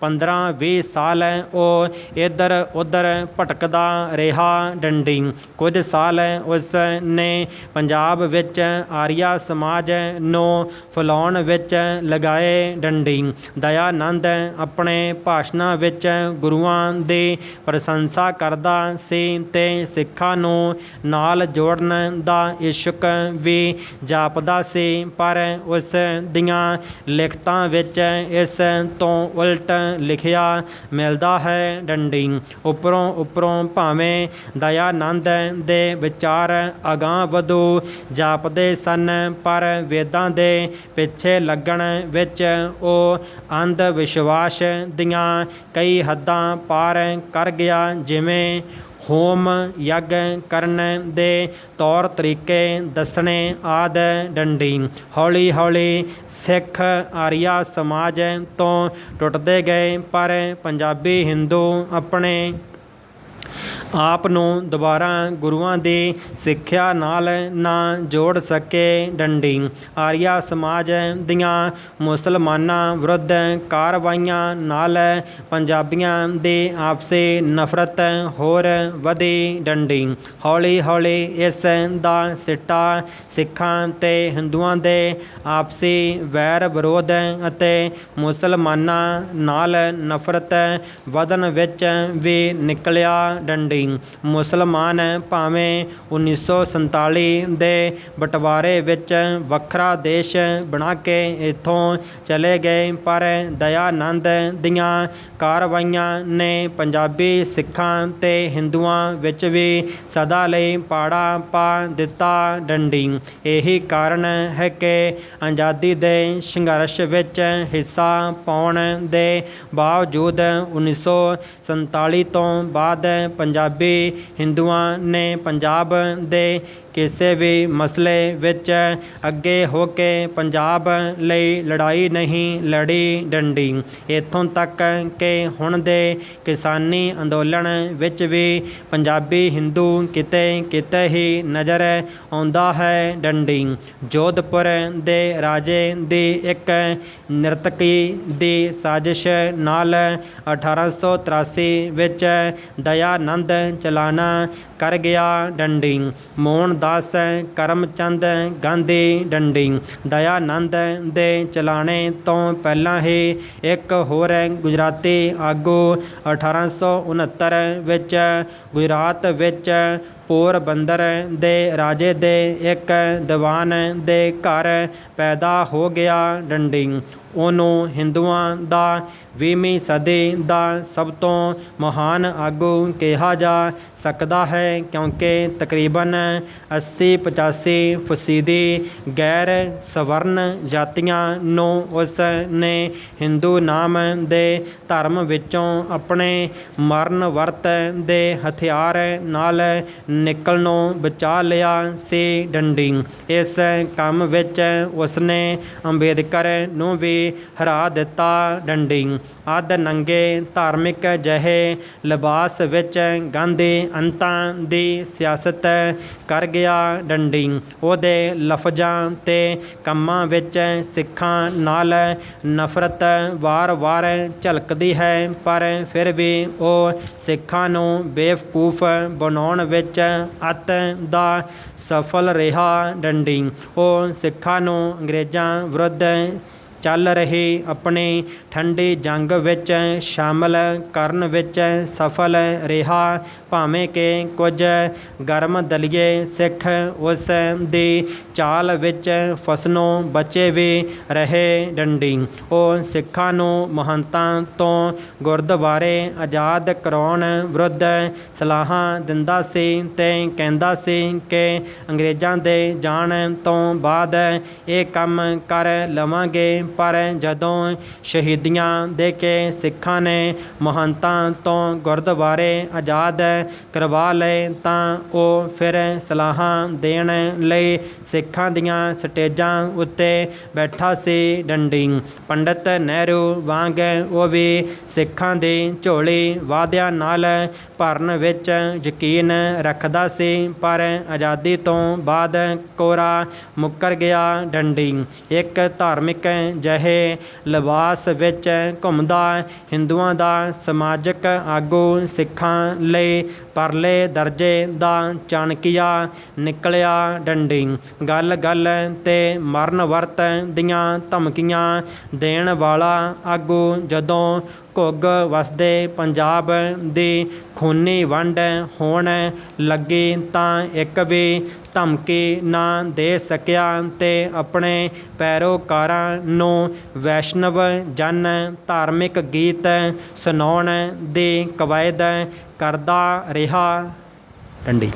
15-20 ਸਾਲ ਉਹ ਇੱਧਰ ਉੱਧਰ ਭਟਕਦਾ ਰਿਹਾ। ਡੰਡੀ ਕੁਝ ਸਾਲ ਉਸ ਨੇ ਪੰਜਾਬ ਵਿੱਚ ਆਰੀਆ ਸਮਾਜ ਨੂੰ ਫੈਲਾਉਣ ਵਿੱਚ ਲਗਾਏ। ਡੰਡੀ ਦਇਆਨੰਦ ਆਪਣੇ ਭਾਸ਼ਣਾਂ ਵਿੱਚ ਗੁਰੂਆਂ ਦੀ ਪ੍ਰਸ਼ੰਸਾ ਕਰਦਾ ਸੀ ਤੇ ਸਿੱਖਾਂ ਨੂੰ ਨਾਲ ਜੋੜਨ ਦਾ ਇਸ਼ਕ ਵੀ ਜਾਪਦਾ ਸੀ, ਪਰ ਉਸ ਦੀਆਂ ਲਿਖਤਾਂ ਵਿੱਚ ਇਸ ਤੋਂ ਉਲਟ ਲਿਖਿਆ ਮਿਲਦਾ ਹੈ। ਡੰਡੀ ਉੱਪਰੋਂ ਭਾਵੇਂ ਦਇਆਨੰਦ ਦੇ ਵਿਚਾਰ ਅਗਾਂਹ ਵਧੂ ਜਾਪਦੇ ਸਨ, ਪਰ ਵੇਦਾਂ ਦੇ ਪਿੱਛੇ ਲੱਗਣ ਵਿੱਚ ਉਹ ਅੰਧ ਵਿਸ਼ਵਾਸ ਦੀਆਂ ਕਈ ਹੱਦਾਂ ਪਾਰ ਕਰ ਗਿਆ, ਜਿਵੇਂ ਹੋਮ ਯੱਗ ਕਰਨ ਦੇ ਤੌਰ ਤਰੀਕੇ ਦੱਸਣੇ ਆਦਿ। ਡੰਡੀ ਹੌਲੀ ਹੌਲੀ ਸਿੱਖ ਆਰੀਆ ਸਮਾਜ ਤੋਂ ਟੁੱਟਦੇ ਗਏ, ਪਰ ਪੰਜਾਬੀ ਹਿੰਦੂ ਆਪਣੇ ਆਪ ਨੂੰ ਦੁਬਾਰਾ ਗੁਰੂਆਂ ਦੀ ਸਿੱਖਿਆ ਨਾਲ ਨਾ ਜੋੜ ਸਕੇ। ਡੰਡੀ ਆਰੀਆ ਸਮਾਜ ਦੀਆਂ ਮੁਸਲਮਾਨਾਂ ਵਿਰੁੱਧ ਕਾਰਵਾਈਆਂ ਨਾਲ ਪੰਜਾਬੀਆਂ ਦੀ ਆਪਸੀ ਨਫ਼ਰਤ ਹੋਰ ਵਧੀ। ਡੰਡੀ ਹੌਲੀ ਹੌਲੀ ਇਸ ਦਾ ਸਿੱਟਾ ਸਿੱਖਾਂ ਤੇ ਹਿੰਦੂਆਂ ਦੇ ਆਪਸੀ ਵੈਰ ਵਿਰੋਧ ਅਤੇ ਮੁਸਲਮਾਨਾਂ ਨਾਲ ਨਫ਼ਰਤ ਵਧਣ ਵਿੱਚ ਵੀ ਨਿਕਲਿਆ। ਡੰਡੀ ਮੁਸਲਮਾਨ ਭਾਵੇਂ 1947 ਦੇ ਬਟਵਾਰੇ ਵਿੱਚ ਵੱਖਰਾ ਦੇਸ਼ ਬਣਾ ਕੇ ਇੱਥੋਂ ਚਲੇ ਗਏ, ਪਰ ਦਇਆਨੰਦ ਦੀਆਂ ਕਾਰਵਾਈਆਂ ਨੇ ਪੰਜਾਬੀ ਸਿੱਖਾਂ ਤੇ ਹਿੰਦੂਆਂ ਵਿੱਚ ਵੀ ਸਦਾ ਲਈ ਪਾੜਾ ਪਾ ਦਿੱਤਾ। ਡੰਡੀ ਇਹੀ ਕਾਰਨ ਹੈ ਕਿ ਆਜ਼ਾਦੀ ਦੇ ਸੰਘਰਸ਼ ਵਿੱਚ ਹਿੱਸਾ ਪਾਉਣ ਦੇ ਬਾਵਜੂਦ 1947 ਤੋਂ ਬਾਅਦ ਪੰਜਾਬੀ ਹਿੰਦੂਆਂ ਨੇ ਪੰਜਾਬ ਦੇ ਕਿਸੇ ਵੀ ਮਸਲੇ ਵਿੱਚ ਅੱਗੇ ਹੋ ਕੇ ਪੰਜਾਬ ਲਈ ਲੜਾਈ ਨਹੀਂ ਲੜੀ। ਡੰਡੀ ਇੱਥੋਂ ਤੱਕ ਕਿ ਹੁਣ ਦੇ ਕਿਸਾਨੀ ਅੰਦੋਲਨ ਵਿੱਚ ਵੀ ਪੰਜਾਬੀ ਹਿੰਦੂ ਕਿਤੇ ਕਿਤੇ ਹੀ ਨਜ਼ਰ ਆਉਂਦਾ ਹੈ। ਡੰਡੀ ਜੋਧਪੁਰ ਦੇ ਰਾਜੇ ਦੀ ਇੱਕ ਨਿਰਤਕੀ ਦੀ ਸਾਜ਼ਿਸ਼ ਨਾਲ 1883 ਵਿੱਚ ਦਇਆਨੰਦ ਚਲਾਣਾ ਕਰ ਗਿਆ। ਡੰਡੀ ਮੋਹਨ ਰਾਮਦਾਸ ਕਰਮਚੰਦ ਗਾਂਧੀ ਡੰਡੀ। ਦਇਆਨੰਦ ਦੇ ਚਲਾਣੇ ਤੋਂ ਪਹਿਲਾਂ ਹੀ ਇੱਕ ਹੋਰ ਗੁਜਰਾਤੀ ਆਗੂ 1869 ਵਿੱਚ ਗੁਜਰਾਤ ਵਿੱਚ ਪੋਰਬੰਦਰ ਦੇ ਰਾਜੇ ਦੇ ਇੱਕ ਦੀਵਾਨ ਦੇ ਘਰ ਪੈਦਾ ਹੋ ਗਿਆ। ਡੰਡੀ ਉਹਨੂੰ ਹਿੰਦੂਆਂ ਦਾ 20ਵੀਂ ਸਦੀ ਦਾ ਸਭ ਤੋਂ ਮਹਾਨ ਆਗੂ ਕਿਹਾ ਜਾ ਸਕਦਾ ਹੈ, ਕਿਉਂਕਿ ਤਕਰੀਬਨ 80-85% ਗੈਰ ਸਵਰਨ ਜਾਤੀਆਂ ਨੂੰ ਉਸ ਨੇ ਹਿੰਦੂ ਨਾਮ ਦੇ ਧਰਮ ਵਿੱਚੋਂ ਆਪਣੇ ਮਰਨ ਵਰਤ ਦੇ ਹਥਿਆਰ ਨਾਲ ਨਿਕਲਣੋਂ ਬਚਾ ਲਿਆ ਸੀ। ਡੰਡੀ ਇਸ ਕੰਮ ਵਿੱਚ ਉਸਨੇ ਅੰਬੇਦਕਰ ਨੂੰ ਵੀ ਹਰਾ ਦਿੱਤਾ। ਡੰਡੀ ਅੱਧ ਨੰਗੇ ਧਾਰਮਿਕ ਜਿਹੇ ਲਿਬਾਸ ਵਿੱਚ ਗਾਂਧੀ ਅੰਤਾਂ ਦੀ ਸਿਆਸਤ ਕਰ ਗਿਆ। ਡੰਡੀ ਉਹਦੇ ਲਫ਼ਜ਼ਾਂ ਤੇ ਕੰਮਾਂ ਵਿੱਚ ਸਿੱਖਾਂ ਨਾਲ ਨਫ਼ਰਤ ਵਾਰ-ਵਾਰ ਝਲਕਦੀ ਹੈ, ਪਰ ਫਿਰ ਵੀ ਉਹ ਸਿੱਖਾਂ ਨੂੰ ਬੇਵਕੂਫ ਬਣਾਉਣ ਵਿੱਚ ਅਤ ਦਾ ਸਫਲ ਰਿਹਾ। ਡੰਡੀ ਉਹ ਸਿੱਖਾਂ ਨੂੰ ਅੰਗਰੇਜ਼ਾਂ ਵਿਰੁੱਧ ਚੱਲ ਰਹੀ ਆਪਣੀ ਠੰਡੀ ਜੰਗ ਵਿੱਚ ਸ਼ਾਮਲ ਕਰਨ ਵਿੱਚ ਸਫਲ ਰਿਹਾ, ਭਾਵੇਂ ਕਿ ਕੁਝ ਗਰਮ ਦਲੀਏ ਸਿੱਖ ਉਸ ਦੀ ਚਾਲ ਵਿੱਚ ਫਸਣੋਂ ਬਚੇ ਵੀ ਰਹੇ। ਡੰਡੀ ਉਹ ਸਿੱਖਾਂ ਨੂੰ ਮਹੰਤਾਂ ਤੋਂ ਗੁਰਦੁਆਰੇ ਆਜ਼ਾਦ ਕਰਾਉਣ ਵਿਰੁੱਧ ਸਲਾਹਾਂ ਦਿੰਦਾ ਸੀ ਤੇ ਕਹਿੰਦਾ ਸੀ ਕਿ ਅੰਗਰੇਜ਼ਾਂ ਦੇ ਜਾਣ ਤੋਂ ਬਾਅਦ ਇਹ ਕੰਮ ਕਰ ਲਵਾਂਗੇ, ਪਰ ਜਦੋਂ ਸ਼ਹੀਦੀਆਂ ਦੇ ਕੇ ਸਿੱਖਾਂ ਨੇ ਮਹੰਤਾਂ ਤੋਂ ਗੁਰਦੁਆਰੇ ਆਜ਼ਾਦ ਕਰਵਾ ਲਏ ਤਾਂ ਉਹ ਫਿਰ ਸਲਾਹਾਂ ਦੇਣ ਲਈ ਸਿੱਖਾਂ ਦੀਆਂ ਸਟੇਜਾਂ ਉੱਤੇ ਬੈਠਾ ਸੀ। ਡੰਡੀ ਪੰਡਿਤ ਨਹਿਰੂ ਵਾਂਗ ਉਹ ਵੀ ਸਿੱਖਾਂ ਦੀ ਝੋਲੀ ਵਾਅਦਿਆਂ ਨਾਲ ਭਰਨ ਵਿੱਚ ਯਕੀਨ ਰੱਖਦਾ ਸੀ, ਪਰ ਆਜ਼ਾਦੀ ਤੋਂ ਬਾਅਦ ਕੋਰਾ ਮੁੱਕਰ ਗਿਆ। ਡੰਡੀ ਇੱਕ ਧਾਰਮਿਕ ਜਿਹੇ ਲਿਬਾਸ ਵਿੱਚ ਘੁੰਮਦਾ ਹਿੰਦੂਆਂ ਦਾ ਸਮਾਜਿਕ ਆਗੂ ਸਿੱਖਾਂ ਲਈ ਪਰਲੇ ਦਰਜੇ ਦਾ ਚਾਣਕੀਆ ਨਿਕਲਿਆ। ਡੰਡੀ ਗੱਲ-ਗੱਲ 'ਤੇ ਮਰਨ ਵਰਤ ਦੀਆਂ ਧਮਕੀਆਂ ਦੇਣ ਵਾਲਾ ਆਗੂ ਜਦੋਂ ਘੁੱਗ ਵਸਦੇ ਪੰਜਾਬ ਦੀ ਖੂਨੀ ਵੰਡ ਹੋਣ ਲੱਗੀ ਤਾਂ ਇੱਕ ਵੀ ਧਮਕੀ ਨਾ ਦੇ ਸਕਿਆ ਤੇ ਆਪਣੇ ਪੈਰੋਕਾਰਾਂ ਨੂੰ ਵੈਸ਼ਨਵ ਜਨ ਧਾਰਮਿਕ ਗੀਤ ਸੁਣਾਉਣ ਦੀ ਕਵਾਇਦ ਕਰਦਾ ਰਿਹਾ। ਡੰਡੀ।